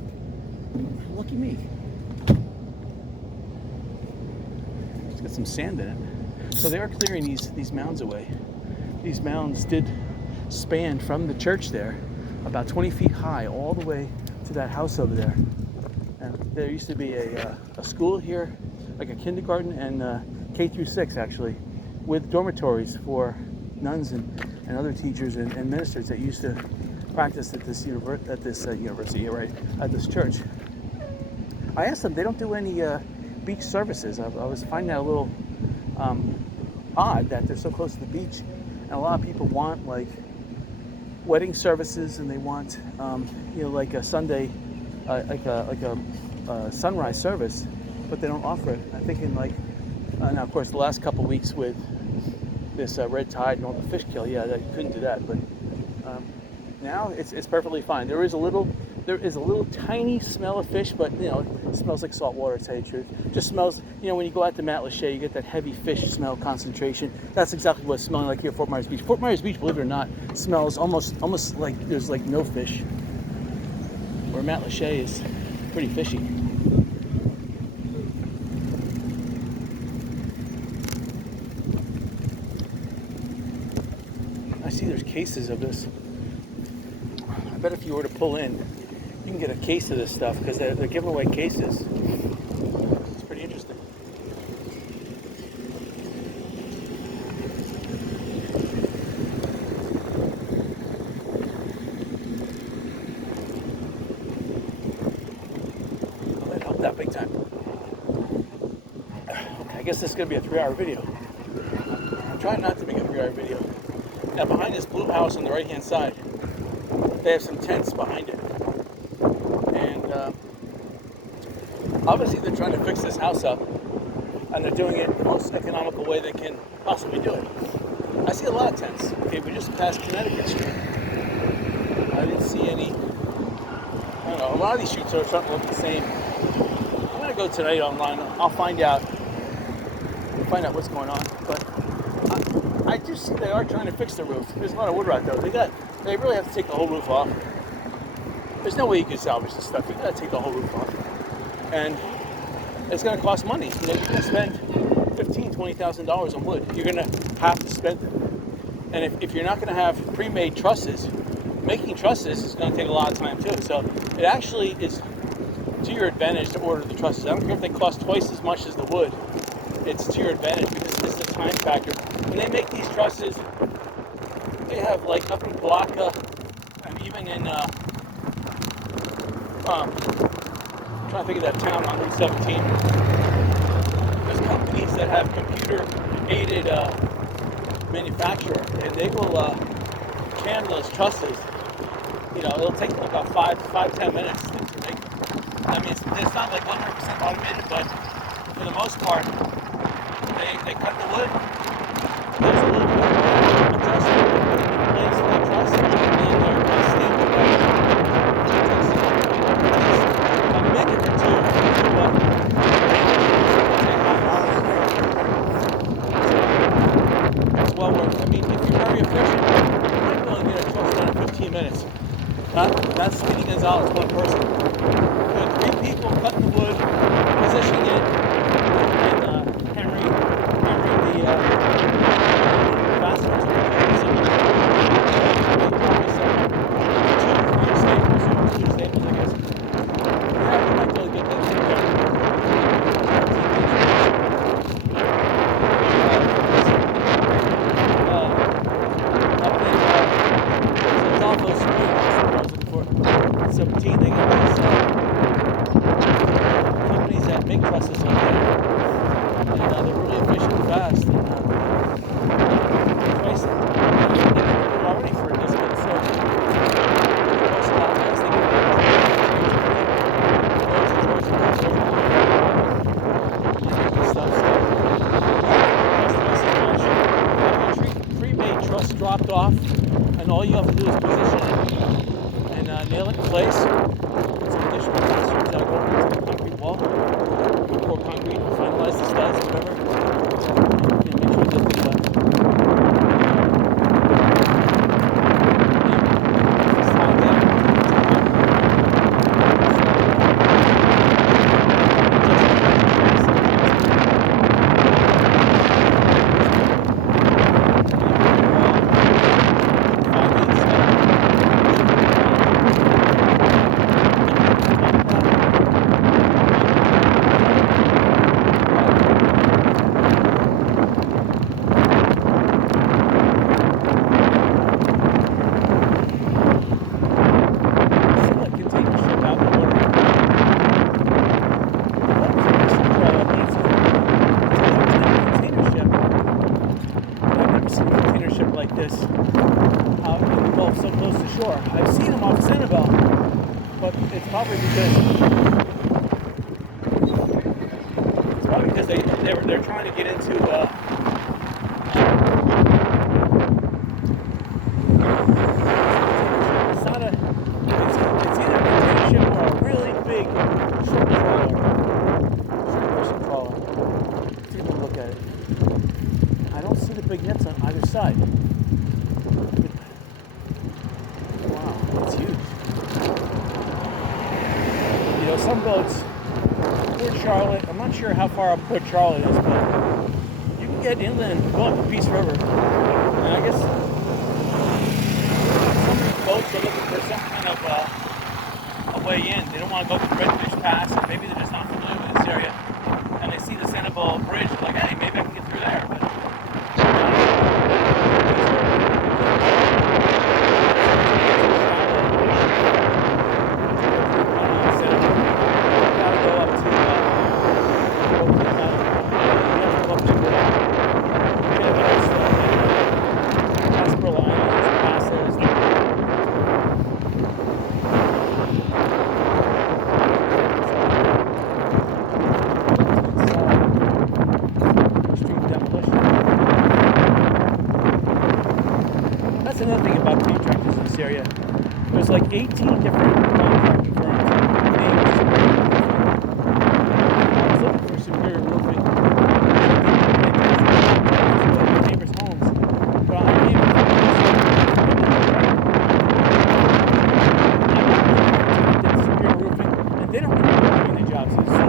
Lucky me. It's got some sand in it. So they are clearing these mounds away. These mounds did span from the church there about 20 feet high all the way to that house over there. And there used to be a school here, like a kindergarten and K through 6 actually, with dormitories for nuns and other teachers and ministers that used to practice at this university, right, at this church. I asked them, they don't do any beach services. I was finding that a little odd that they're so close to the beach, and a lot of people want like wedding services, and they want like a Sunday, like a sunrise service, but they don't offer it. I'm thinking like now, of course, the last couple weeks with this red tide and all the fish kill, yeah, you couldn't do that, but now it's perfectly fine. There is a little tiny smell of fish, but it smells like salt water, to tell you the truth. Just smells, when you go out to Mat Lachey, you get that heavy fish smell concentration. That's exactly what it's smelling like here at Fort Myers Beach. Fort Myers Beach, believe it or not, smells almost like there's like no fish, where Mat Lachey is pretty fishy. I see there's cases of this. I bet if you were to pull in, you can get a case of this stuff, because they're giving away cases. It's pretty interesting. Well, that helped out big time. Okay, I guess this is going to be a 3-hour video. I'm trying not to make a 3-hour video. Now, behind this blue house on the right-hand side, they have some tents behind it. And obviously they're trying to fix this house up, and they're doing it the most economical way they can possibly do it. I see a lot of tents. Okay, we just passed Connecticut Street. I didn't see any. I don't know, a lot of these shoots are starting to look the same. I'm going to go tonight online. I'll find out what's going on. But I do see they are trying to fix the roof. There's a lot of wood rot though. They really have to take the whole roof off. There's no way you can salvage this stuff. You gotta take the whole roof off. And it's gonna cost money. You're gonna spend $15,000, $20,000 on wood. You're gonna have to spend it. And if you're not gonna have pre-made trusses, making trusses is gonna take a lot of time too. So it actually is to your advantage to order the trusses. I don't care if they cost twice as much as the wood. It's to your advantage because this is a time factor. When they make these trusses, they have like up in Balaka and even in I'm trying to think of that town on Route 17. There's companies that have computer-aided manufacturer, and they will can those trusses. It'll take them about 5-10 minutes to make them. I mean, it's not like 100% automated, but for the most part, they cut the wood. There's a little bit of adjustment in place for the truss, and they're going to stamp it right. It takes a minute or two it's well worth it. I mean, if you're very efficient, you might be able to get a truss done in 15 minutes. That's Speedy Gonzalez, one person. There are 3 people cutting the wood, positioning it, and Henry the fasteners. Two staples, I guess. Yeah, you might be able to get that thing done. They got these companies that make trusses on there, and they're really efficient and fast, and twice they're already for a discount, so it costs a lot less. They get stuff, so your pre-made truss dropped off, and all you have to do is position it and nail it in place. Put some additional fasteners that go into the concrete wall. Pour concrete, finalize the studs, whatever. And make sure that the it's tied down. like this out in the Gulf so close to shore. I've seen them off Senegal, but it's probably because they're trying to get into it's either a container ship or a really big ship trawler. Let's take a look at it. I don't see the big nets on either side. Wow, it's huge. You know, some boats, Port Charlotte, I'm not sure how far up Port Charlotte is, but you can get inland and go up the Peace River. And I guess some boats are looking for some kind of a way in. They don't want to go to the Redfish Pass, or maybe they're just not familiar with this area. And they see the Sanibel Bridge, like, hey, maybe I can get through there. But another thing about contractors in this area. There's like 18 different contracting firms. I was looking for Superior Roofing. Neighbors' homes. But I came into Superior Roofing, and they don't really know doing their jobs. It's so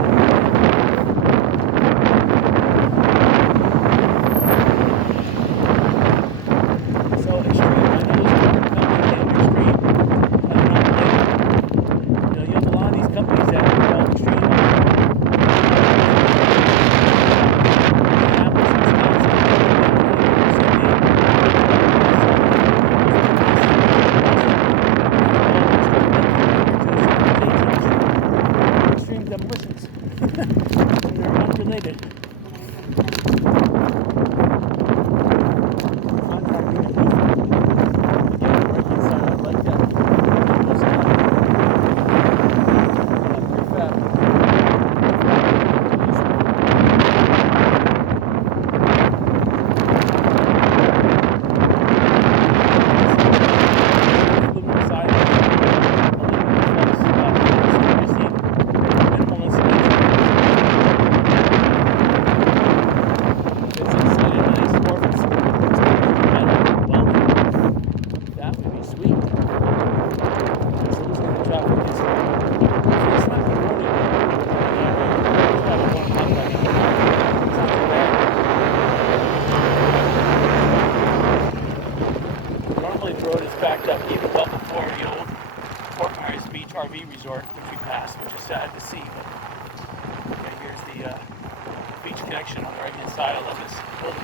demolitions. And they're unrelated. Contracting and roofing. Again, right inside, I like that. Prefab. Backed up even well before the old Fort Myers Beach RV resort, which we passed, which is sad to see. But okay, here's the beach connection on the right-hand side. I love this building.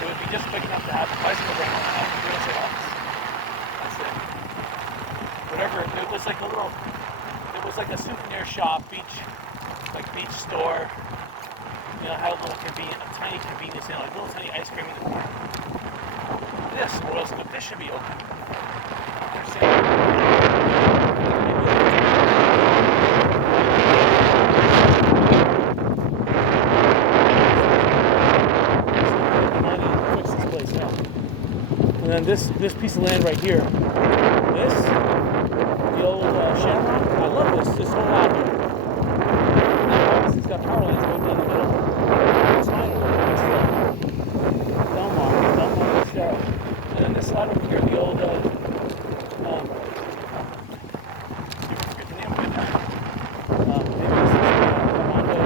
It would be just big enough to have a bicycle rental and have a real estate office. That's it. Whatever. It was like a little. It was like a souvenir shop, beach store. You know, had a little tiny convenience in, like a little tiny ice cream in the corner. This, or else this should be open. Fix this place now. And then this piece of land right here. This, the old Shamrock. I love this whole avenue. Obviously it's got power lines going down the middle. It's fine over there. It's Delmar, Estero. And then this side over here, the old, I forget the name of it now. Maybe this is Armando.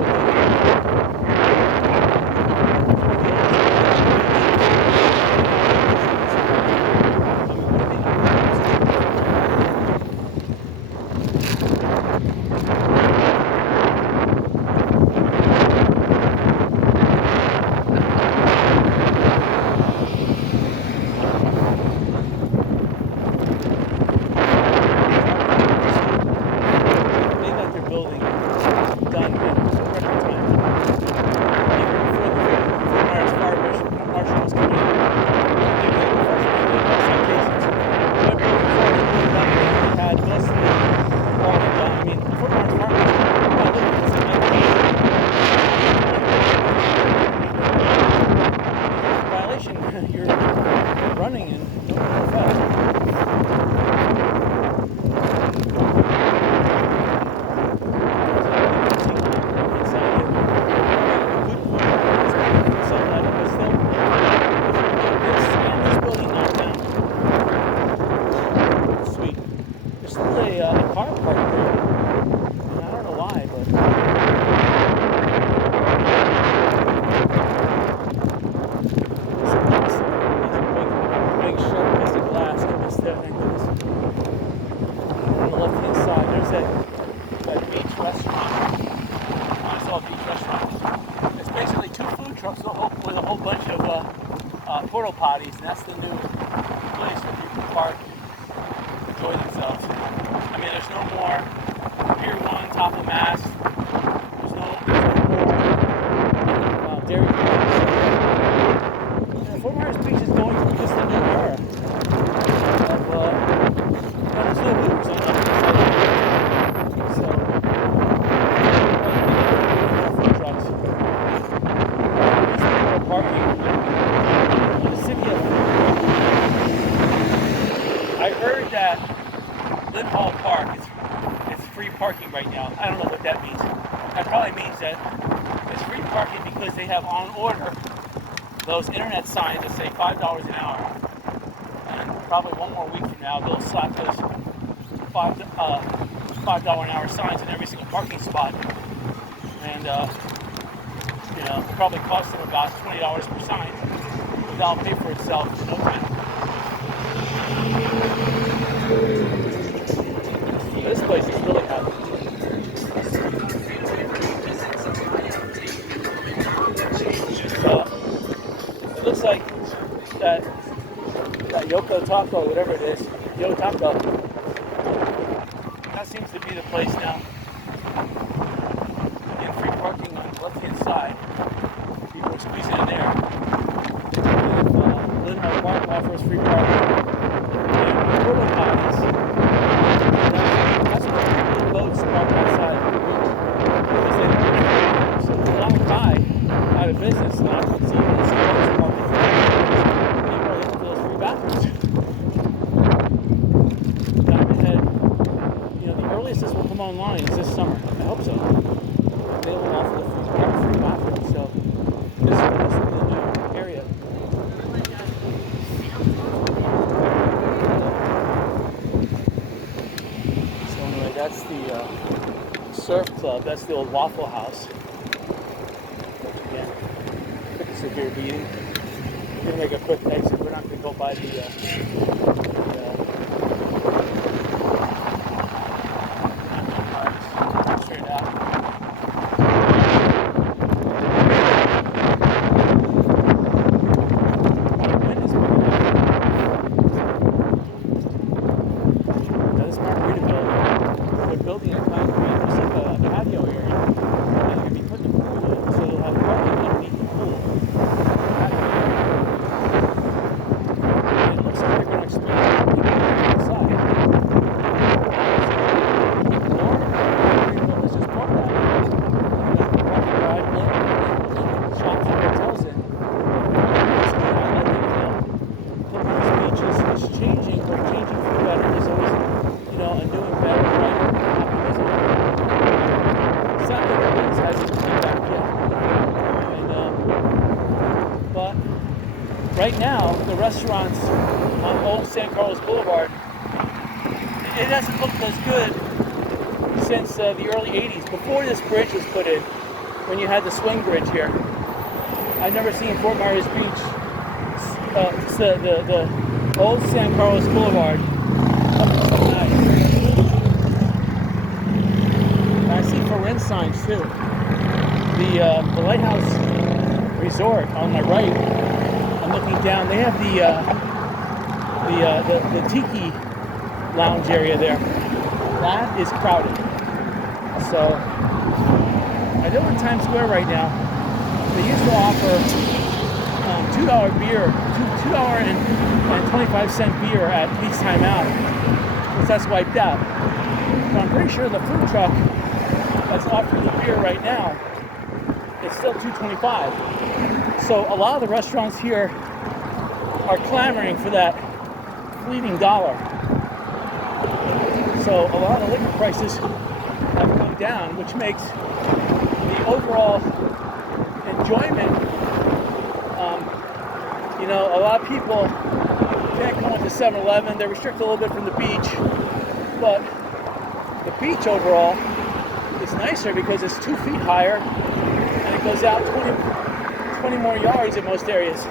running and doing it real fast. Porta potties, and that's the new place where people park, enjoy themselves. I mean, there's no more Pier 1 top of mast. There's no more Dairy Queen. Fort Myers Beach is going through just a new era of there's no loops on the so food trucks. There's more parking. I heard that Lynn Hall Park it's free parking right now. I don't know what that means. That probably means that it's free parking because they have on order those internet signs that say $5 an hour. And probably one more week from now, they'll slap those $5 an hour signs in every single parking spot. And probably cost them about $20 per sign. That'll pay for itself in no time. This place is really happy. It looks like that Yoko Taco, whatever it is, Yo Taco, that seems to be the place now. Again, free parking on the left-hand side. People are squeezing in there. Lynn Hall Park offers free parking. And porta potties. That's where the boats park outside. So the long by out of business now. So you can see boats parking. People are looking for those free bathrooms. Diamond Head, the earliest this will come online is this summer. I hope so. They will offer the free bathroom. So this is the new area. That's the surf club. That's the old Waffle House. Again, quick severe beating. We're going to make a quick exit. We're not going to go by the straight out. Building a concrete, just like a patio area, and they're going to be putting a pool in, so they'll have parking underneath the pool. And it looks like they're going to expand people inside. It's just park that. Shops and hotels in. This beach is changing, but changing for the better. There's always, a new and better, brighter. Hasn't come back yet. But right now, the restaurants on Old San Carlos Boulevard, it hasn't looked as good since the early 80s, before this bridge was put in, when you had the swing bridge here. I've never seen Fort Myers Beach, the Old San Carlos Boulevard, so nice. I see for rent signs too. The Lighthouse Resort on my right, I'm looking down. They have the Tiki lounge area there. That is crowded. So I know in Times Square right now, they used to offer $2 beer, $2.25 beer at Peace Time Out, because that's wiped out. But I'm pretty sure the food truck that's offering the beer right now, it's still $2.25. So a lot of the restaurants here are clamoring for that fleeting dollar. So a lot of liquor prices have come down, which makes the overall enjoyment, a lot of people can't go into 7-Eleven. They're restricted a little bit from the beach, but the beach overall is nicer because it's 2 feet higher and it goes out 20 more yards in most areas.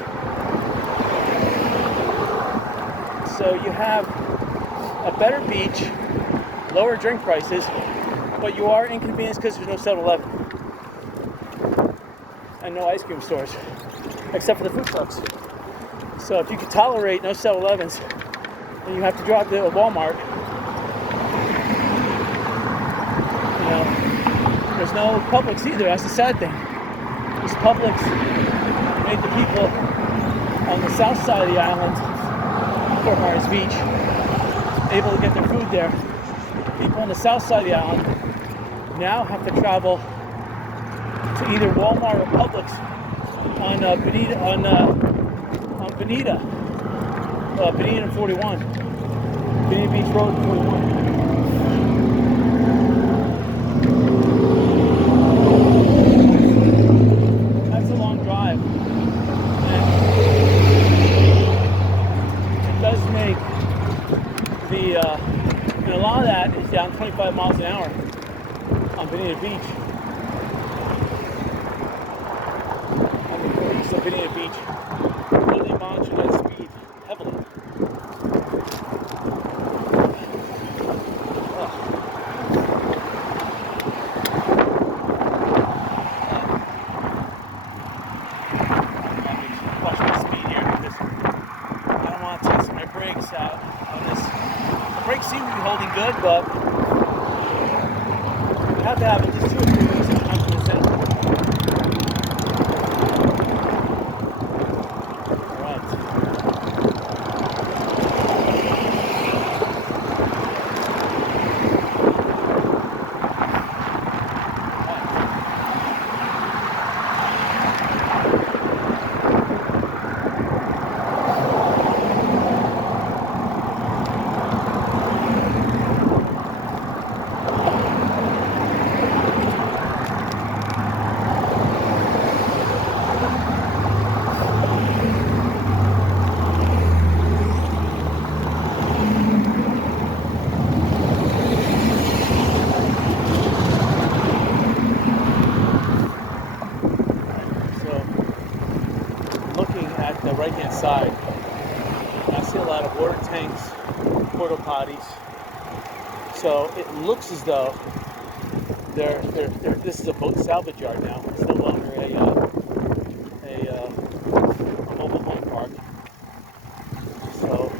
So you have a better beach, lower drink prices, but you are inconvenienced because there's no 7-Eleven and no ice cream stores, except for the food trucks. So if you can tolerate no 7-Elevens, then you have to drive to a Walmart. There's no Publix either. That's the sad thing. This Publix made the people on the south side of the island, Fort Myers Beach, able to get their food there. People on the south side of the island now have to travel to either Walmart or Publix on Bonita and 41, Bonita Beach Road 41. That's a long drive, and it does make and a lot of that is down 25 miles an hour on Bonita Beach. So Bonita Beach really monitor that speed heavily. Watch my speed here because I don't want to test my brakes out on this. The brakes seem to be holding good, but you have to have it just 2 or 3 weeks to come to this end. The right-hand side, I see a lot of water tanks, porta potties. So it looks as though this is a boat salvage yard now. It's no longer a mobile home park. So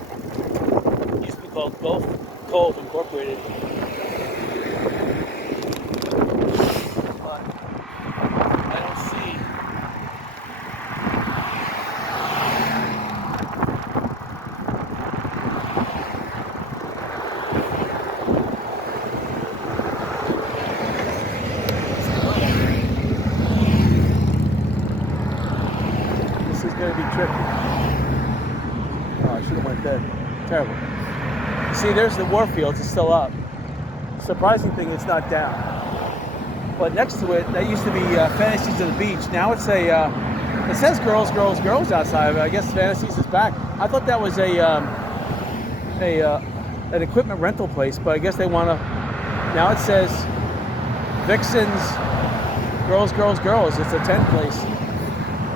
it used to be called Gulf Cove Incorporated. But I don't see. Going to be tricky. Oh, I should have went there. Terrible. See, there's the Warfields. It's still up. Surprising thing, it's not down. But next to it, that used to be Fantasies of the Beach. Now it's it says girls, girls, girls outside. But I guess Fantasies is back. I thought that was an equipment rental place, but I guess they want to. Now it says Vixens, girls, girls, girls. It's a tent place.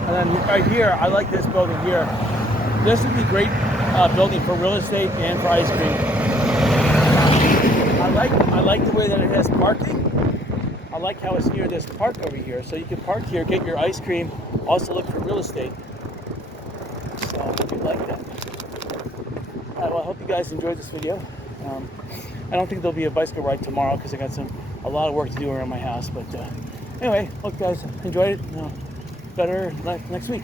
And then right here, I like this building here. This would be great building for real estate and for ice cream. I like the way that it has parking. I like how it's near this park over here. So you can park here, get your ice cream, also look for real estate. So I do like that. All right, well, I hope you guys enjoyed this video. I don't think there'll be a bicycle ride tomorrow because I got a lot of work to do around my house. But anyway, hope you guys enjoyed it. Better next week.